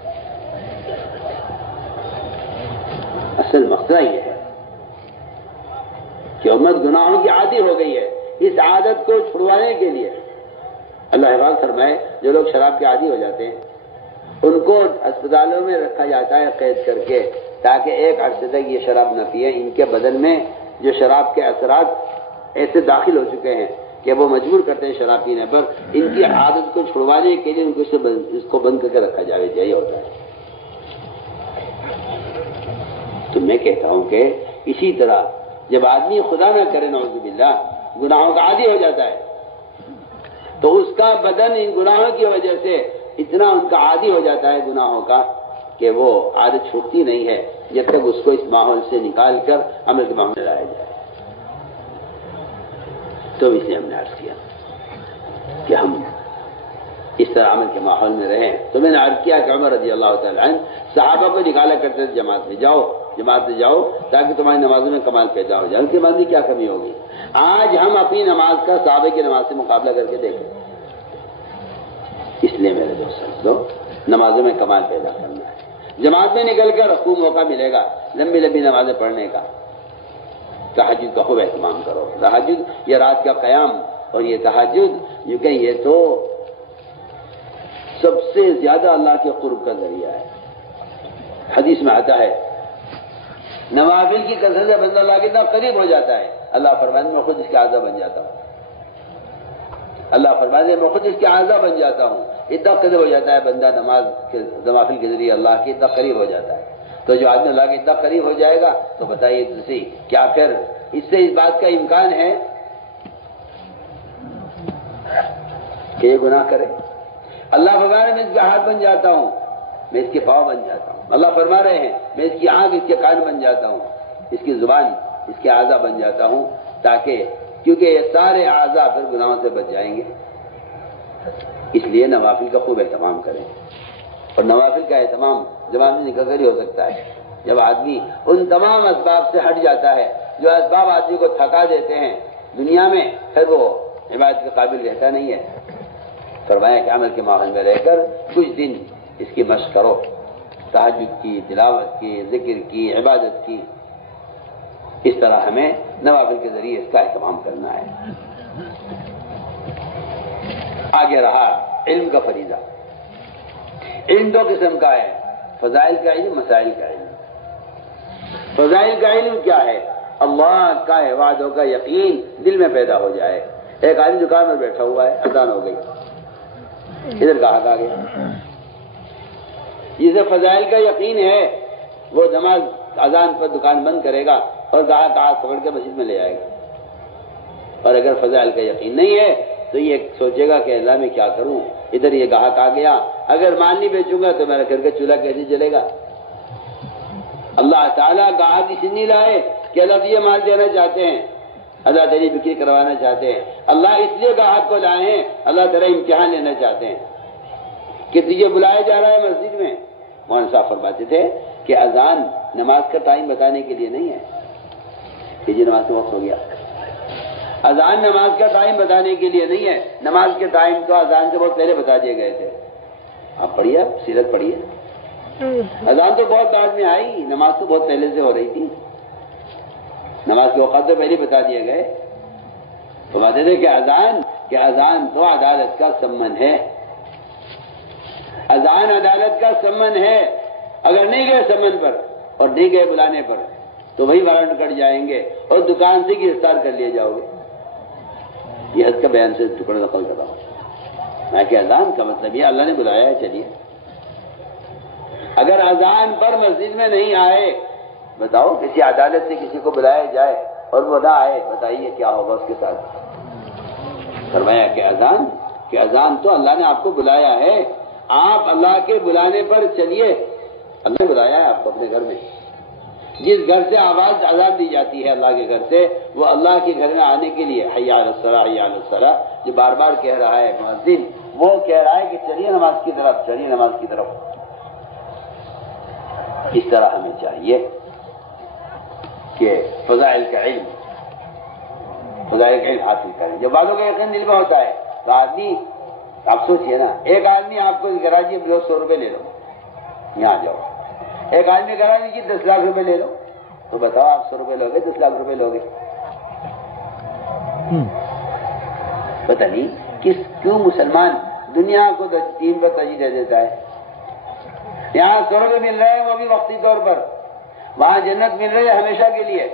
اصل مسئلہ یہ ہے کہ امت گناہوں کی عادی ہو گئی ہے. اس عادت کو چھڑوانے کے لیے اللہ حفاظ فرمائے، جو لوگ شراب کے عادی ہو جاتے ہیں ان کو اسپتالوں میں رکھا جاتا ہے قید کر کے، تاکہ ایک عرصے تک یہ شراب نہ پیئیں. ان کے بدن میں جو شراب کے اثرات ایسے داخل ہو چکے ہیں کہ وہ مجبور کرتے ہیں شراب پینے پر. ان کی عادت کو چھڑوانے کے لیے ان کو اس کو بند کر کے رکھا جائے. یہی ہوتا ہے. تو میں کہتا ہوں کہ اسی طرح جب آدمی خدا نہ کرے نعوذ باللہ گناہوں کا عادی ہو جاتا ہے تو اس کا بدن ان گناہوں کی وجہ سے اتنا ان کا عادی ہو جاتا ہے گناہوں کا کہ وہ عادت چھوٹتی نہیں ہے جب تک اس کو اس ماحول سے نکال کر عمل کے ماحول میں لایا جائے. تو اس لیے ہم نے عرض کیا کہ ہم اس طرح عمل کے ماحول میں رہیں. تو میں نے عرض کیا کہ عمر رضی اللہ تعالیٰ عنہ صحابہ کو نکالا کرتے تھے جماعت میں جاؤ تاکہ تمہاری نمازوں میں کمال پیدا ہو جائے. ان کی نماز میں کیا کمی ہوگی؟ آج ہم اپنی نماز کا صحابہ کی نماز سے مقابلہ کر کے دیکھیں. اس لیے میرے دوستوں نمازوں میں کمال پیدا کرنا ہے. جماعت میں نکل کر خوب موقع ملے گا لمبی لمبی نمازیں پڑھنے کا. تہجد کا خوب اہتمام کرو. تہجد یہ رات کا قیام اور یہ تہجد جو کہ یہ تو سب سے زیادہ اللہ کے قرب کا ذریعہ ہے. حدیث میں آتا ہے نوافل کی کثرت سے بندہ اللہ کے اتنا قریب ہو جاتا ہے. اللہ فرماتے میں خود اس کے اعضا بن جاتا ہوں. اللہ فرماتے میں خود اس کے اعضا بن جاتا ہوں. اتنا قریب ہو جاتا ہے بندہ نماز کے نوافل کے ذریعے اللہ کے اتنا قریب ہو جاتا ہے. تو جو آدمی اللہ کے اتنا قریب ہو جائے گا تو بتائیے دوسری کیا پھر اس سے اس بات کا امکان ہے کہ یہ گناہ کرے؟ اللہ فرما رہے میں اس کا ہاتھ بن جاتا ہوں، میں اس کے پاؤں بن جاتا ہوں. اللہ فرما رہے ہیں میں اس کی آنکھ اس کے کان بن جاتا ہوں، اس کی زبان اس کے اعضا بن جاتا ہوں، تاکہ کیونکہ یہ سارے اعضا پھر گناہوں سے بچ جائیں گے. اس لیے نوافل کا خوب اہتمام کریں. اور نوافل کا اہتمام زبان سے نکل کر ہی ہو سکتا ہے جب آدمی ان تمام اسباب سے ہٹ جاتا ہے جو اسباب آدمی کو تھکا دیتے ہیں دنیا میں، پھر وہ عبادت کے قابل رہتا نہیں ہے. فرمایا کہ عمل کے ماحول میں رہ کر کچھ دن اس کی مشق کرو، تہجد کی، تلاوت کی، ذکر کی، عبادت کی. اس طرح ہمیں نوافل کے ذریعے اس کا اہتمام کرنا ہے. آگے رہا علم کا فریضہ. علم دو قسم کا ہے، فضائل کا علم، مسائل کا علم. فضائل کا علم کیا ہے؟ اللہ کا وعدوں کا یقین دل میں پیدا ہو جائے. ایک آدمی دکان میں بیٹھا ہوا ہے، اذان ہو گئی، ادھر گاہک آ گیا. جسے فضائل کا یقین ہے وہ نماز اذان پر دکان بند کرے گا اور گاہک ہاتھ پکڑ کے مسجد میں لے آئے گا. اور اگر فضائل کا یقین نہیں ہے تو یہ سوچے گا کہ اللہ میں کیا کروں، ادھر یہ گاہک آ گیا، اگر مال نہیں بیچوں گا تو میرا گھر کا چولہا کیسے چلے گا. اللہ تعالیٰ گاہک اس نہیں لائے کہ اللہ تجھے مال دینا چاہتے ہیں، اللہ تیری بکری کروانا چاہتے ہیں. اللہ اس لیے گاہک کو لائے ہیں، اللہ تیرا امتحان لینا چاہتے ہیں کہ تجھے بلایا جا رہا ہے مسجد میں. مولانا صاحب فرماتے تھے کہ اذان نماز کا ٹائم بتانے کے لیے نہیں ہے کہ جی نماز کا وقت ہو گیا. اذان نماز کا ٹائم بتانے کے لیے نہیں ہے. نماز کے ٹائم تو اذان سے بہت پہلے بتا دیے گئے تھے. آپ پڑھیے، سیرت پڑھیے. اذان تو بہت بعد میں آئی، نماز تو بہت پہلے سے ہو رہی تھی. نماز کے اوقات تو پہلے بتا دیے گئے. فرماتے تھے کہ اذان تو عدالت کا سمن ہے. اذان عدالت کا سمن ہے. اگر نہیں گئے سمن پر اور نہیں گئے بلانے پر تو وہی وارنٹ کٹ جائیں گے اور دکان سے گرفتار کر لیے جاؤ گے. یہ حد کا بیان سے ٹکڑا نقل کر رہا ہوں میں کہ اذان کا مطلب یہ اللہ نے بلایا ہے. چلیے اگر اذان پر مسجد میں نہیں آئے، بتاؤ کسی عدالت سے کسی کو بلایا جائے اور وہ نہ آئے، بتائیے کیا ہوگا اس کے ساتھ. فرمایا کہ اذان تو اللہ نے آپ کو بلایا ہے، آپ اللہ کے بلانے پر چلیے. اللہ نے بلایا ہے آپ کو اپنے گھر میں. جس گھر سے آواز اذان دی جاتی ہے اللہ کے گھر سے، وہ اللہ کے گھر میں آنے کے لیے حی علی الصلاۃ حی علی الصلاۃ جو بار بار کہہ رہا ہے مؤذن، وہ کہہ رہا ہے کہ چلیے نماز کی طرف، چلیے نماز کی طرف۔ اس طرح ہمیں چاہیے کہ فضائل کا علم حاصل کریں۔ جب باتوں کا یقین دل میں ہوتا ہے تو آدمی، آپ سوچئے نا، ایک آدمی آپ کو گراجی 200 روپے لے لو، یہاں جاؤ، ایک آدمی گراجی کی 10 لاکھ روپے لے لو، تو بتاؤ آپ 100 روپے لوگے 10 لاکھ روپے لوگے؟ پتہ نہیں کیوں مسلمان دنیا کو دین پر ترجیح دے دیتا ہے۔ یہاں 100 روپے مل رہے ہیں وہ بھی وقتی طور پر، وہاں جنت مل رہی ہے ہمیشہ کے لیے،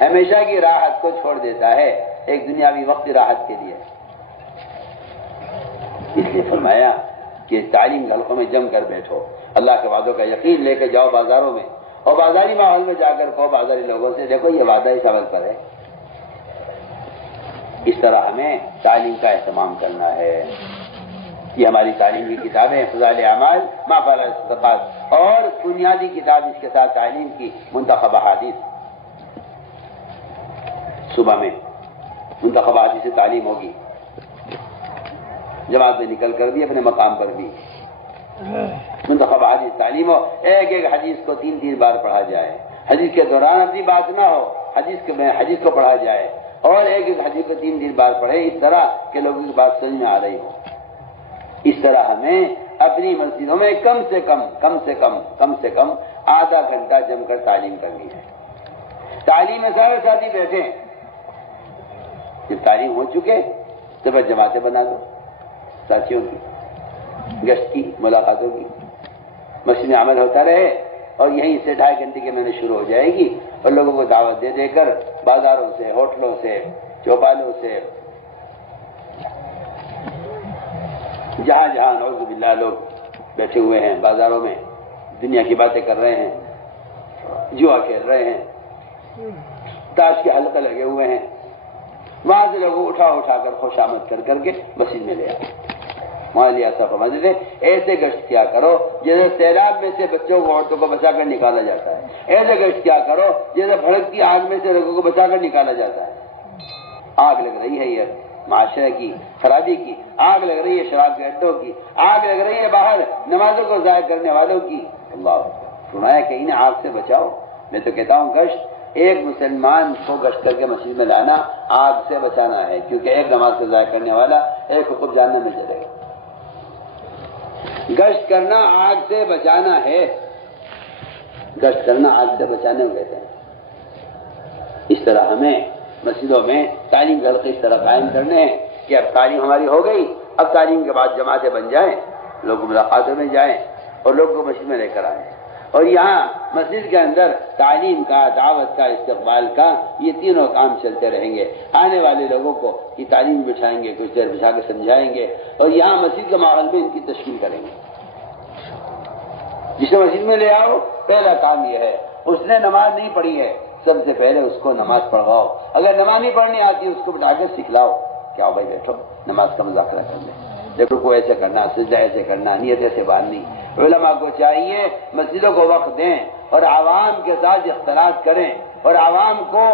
ہمیشہ کی راحت کو چھوڑ دیتا ہے ایک دنیاوی وقتی راحت کے لیے۔ اس لیے فرمایا کہ تعلیم حلقوں میں جم کر بیٹھو، اللہ کے وعدوں کا یقین لے کے جاؤ بازاروں میں، اور بازاری ماحول میں جا کر کہو بازاری لوگوں سے، دیکھو یہ وعدہ اس عمل پر ہے۔ اس طرح ہمیں تعلیم کا اہتمام کرنا ہے۔ یہ ہماری تعلیم کی کتابیں فضائل اعمال ما فعل الصدقات، اور بنیادی کتاب اس کے ساتھ تعلیم کی منتخب احادیث، صبح میں منتخب احادیث سے تعلیم ہوگی، جماعت میں نکل کر بھی اپنے مقام پر بھی منتخب حدیث تعلیم ہو، ایک حدیث کو 3 بار پڑھا جائے، حدیث کے دوران اپنی بات نہ ہو، حدیث کو پڑھا جائے، اور ایک حدیث کو 3 بار پڑھے، اس طرح کہ لوگوں کی بات سمجھ میں آ رہی ہو۔ اس طرح ہمیں اپنی مسجدوں میں کم سے کم آدھا گھنٹہ جم کر تعلیم کرنی ہے۔ تعلیم میں سارے ساتھی بیٹھے، جب تعلیم ہو چکے تو پھر جماعتیں بنا دو، ساتھیوں کی گشت کی، ملاقاتوں کی، مسجد میں عمل ہوتا رہے، اور یہیں سے 2.5 گھنٹے کے مہینے شروع ہو جائے گی، اور لوگوں کو دعوت دے کر بازاروں سے، ہوٹلوں سے، چوپالوں سے، جہاں نعوذ باللہ لوگ بیٹھے ہوئے ہیں بازاروں میں، دنیا کی باتیں کر رہے ہیں، جوا کھیل رہے ہیں، تاش کے حلقے لگے ہوئے ہیں، وہاں سے لوگوں اٹھا کر خوش آمد کر کے مسجد میں لے آئے۔ وہاں لیا صاحب فرماتے تھے ایسے گشت کیا کرو جیسے سیلاب میں سے بچوں کو، عورتوں کو بچا کر نکالا جاتا ہے، ایسے گشت کیا کرو جیسے بھڑکتی آگ میں سے لوگوں کو بچا کر نکالا جاتا ہے۔ آگ لگ رہی ہے یہ معاشرے کی خرابی کی، آگ لگ رہی ہے شراب کے اڈوں کی، آگ لگ رہی ہے باہر نمازوں کو ضائع کرنے والوں کی۔ اللہ فرمایا کہ انہیں آگ سے بچاؤ۔ میں تو کہتا ہوں گشت، ایک مسلمان کو گشت کر کے مسجد میں لانا آگ سے بچانا ہے، کیونکہ ایک نماز کو ضائع کرنے والا ایک حکم جہنم میں چلے گا۔ گشت کرنا آگ سے بچانا ہے، گشت کرنا آگ سے بچانے کو کہتے ہیں۔ اس طرح ہمیں مسجدوں میں تعلیم کے حلقے اس طرح قائم کرنے ہیں کہ اب تعلیم ہماری ہو گئی، اب تعلیم کے بعد جماعتیں بن جائیں، لوگ ملاقاتوں میں جائیں اور لوگ کو مسجد میں لے کر آئیں، اور یہاں مسجد کے اندر تعلیم کا، دعوت کا، استقبال کا، یہ تینوں کام چلتے رہیں گے۔ آنے والے لوگوں کو یہ تعلیم بچھائیں گے، کچھ دیر بچھا کے سمجھائیں گے، اور یہاں مسجد کے ماحول میں ان کی تشکیل کریں گے۔ جسے مسجد میں لے آؤ، پہلا کام یہ ہے، اس نے نماز نہیں پڑھی ہے، سب سے پہلے اس کو نماز پڑھواؤ۔ اگر نماز نہیں پڑھنی آتی اس کو بٹھا کے سکھلاؤ کہ آؤ بھائی بیٹھو نماز کا مذاکرہ کر لیں، دیکھو کو ایسے کرنا، سجدہ ایسے کرنا، نیت ایسے باندھنی۔ علماء کو چاہیے مسجدوں کو وقت دیں اور عوام کے ساتھ اختلاط کریں، اور عوام کو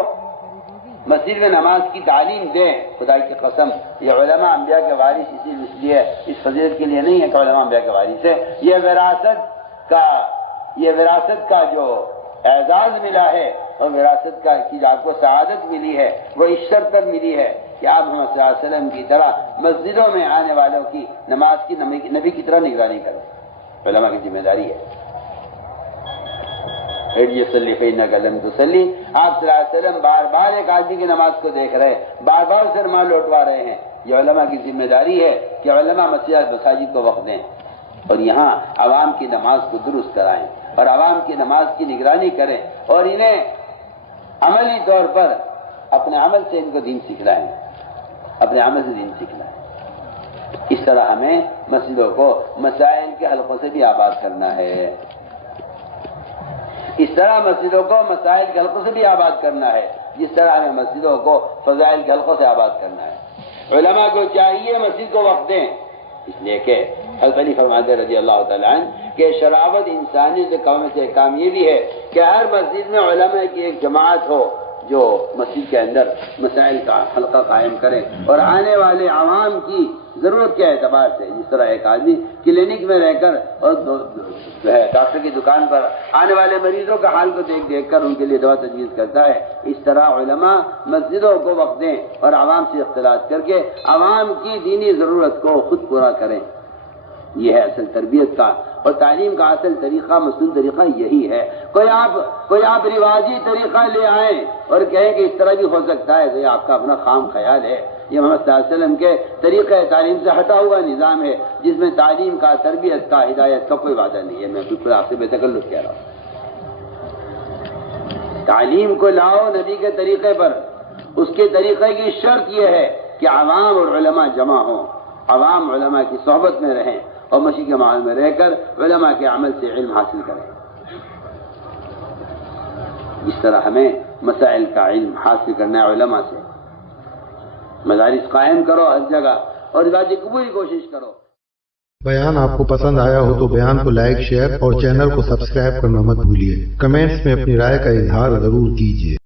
مسجد میں نماز کی تعلیم دیں۔ خدا کی قسم یہ علماء انبیاء کے وارث اس لیے اس فضیلت کے لیے نہیں ہے کہ علماء انبیاء کے وارث ہے، یہ وراثت کا جو اعزاز ملا ہے، اور وراثت کا کی آپ کو سعادت ملی ہے، وہ اس شرط پر ملی ہے کہ آپ محمد صلی اللہ علیہ وسلم کی طرح مسجدوں میں آنے والوں کی نماز کی نبی کی طرح نگرانی کرو۔ علماء کی ذمہ داری ہے۔ صلی فإنک لم تصلی، آپ صلی اللہ علیہ وسلم بار بار ایک آدمی کی نماز کو دیکھ رہے، بار بار اسے نماز لوٹوا رہے ہیں۔ یہ علماء کی ذمہ داری ہے کہ علماء مساجد کو وقت دیں، اور یہاں عوام کی نماز کو درست کرائیں، اور عوام کی نماز کی نگرانی کریں، اور انہیں عملی طور پر اپنے عمل سے ان کو دین سکھلائیں، اپنے عمل سے دین سکھلائیں۔ اس طرح ہمیں مسجدوں کو مسائل کے حلقوں سے بھی آباد کرنا ہے، اس طرح مسجدوں کو مسائل کے حلقوں سے بھی آباد کرنا ہے، جس طرح ہمیں مسجدوں کو فضائل کے حلقوں سے آباد کرنا ہے۔ علماء کو چاہیے مسجد کو وقت دیں، اس لیے کہ حضرت علی فرماتے رضی اللہ تعالیٰ عنہ کہ شرافت انسانیت کے کاموں سے کام یہ بھی ہے کہ ہر مسجد میں علماء کی ایک جماعت ہو جو مسجد کے اندر مسائل کا حلقہ قائم کرے اور آنے والے عوام کی ضرورت کے اعتبار سے، جس طرح ایک آدمی کلینک میں رہ کر اور جو ہے ڈاکٹر کی دکان پر آنے والے مریضوں کا حال کو دیکھ کر ان کے لیے دوا تجویز کرتا ہے، اس طرح علماء مسجدوں کو وقت دیں اور عوام سے اختلاط کر کے عوام کی دینی ضرورت کو خود پورا کریں۔ یہ ہے اصل تربیت کا اور تعلیم کا اصل طریقہ، مصنون طریقہ یہی ہے۔ کوئی آپ رواجی طریقہ لے آئیں اور کہیں کہ اس طرح بھی ہو سکتا ہے، تو یہ آپ کا اپنا خام خیال ہے۔ یہ محمد صلی اللہ علیہ وسلم کے طریقہ تعلیم سے ہٹا ہوا نظام ہے، جس میں تعلیم کا، تربیت کا، ہدایت کا کوئی وعدہ نہیں ہے۔ میں بالکل آپ سے بے تکلف کہہ رہا ہوں۔ تعلیم کو لاؤ نبی کے طریقے پر، اس کے طریقے کی شرط یہ ہے کہ عوام اور علماء جمع ہوں، عوام علماء کی صحبت میں رہیں اور مسیح کے ماحول میں رہ کر علماء کے عمل سے علم حاصل کریں۔ اس طرح ہمیں مسائل کا علم حاصل کرنا ہے علماء سے۔ مدارس قائم کرو ہر جگہ اور ذاتی قبول کی کوشش کرو۔ بیان آپ کو پسند آیا ہو تو بیان کو لائک، شیئر اور چینل کو سبسکرائب کرنا مت بھولیے۔ کمنٹس میں اپنی رائے کا اظہار ضرور کیجیے۔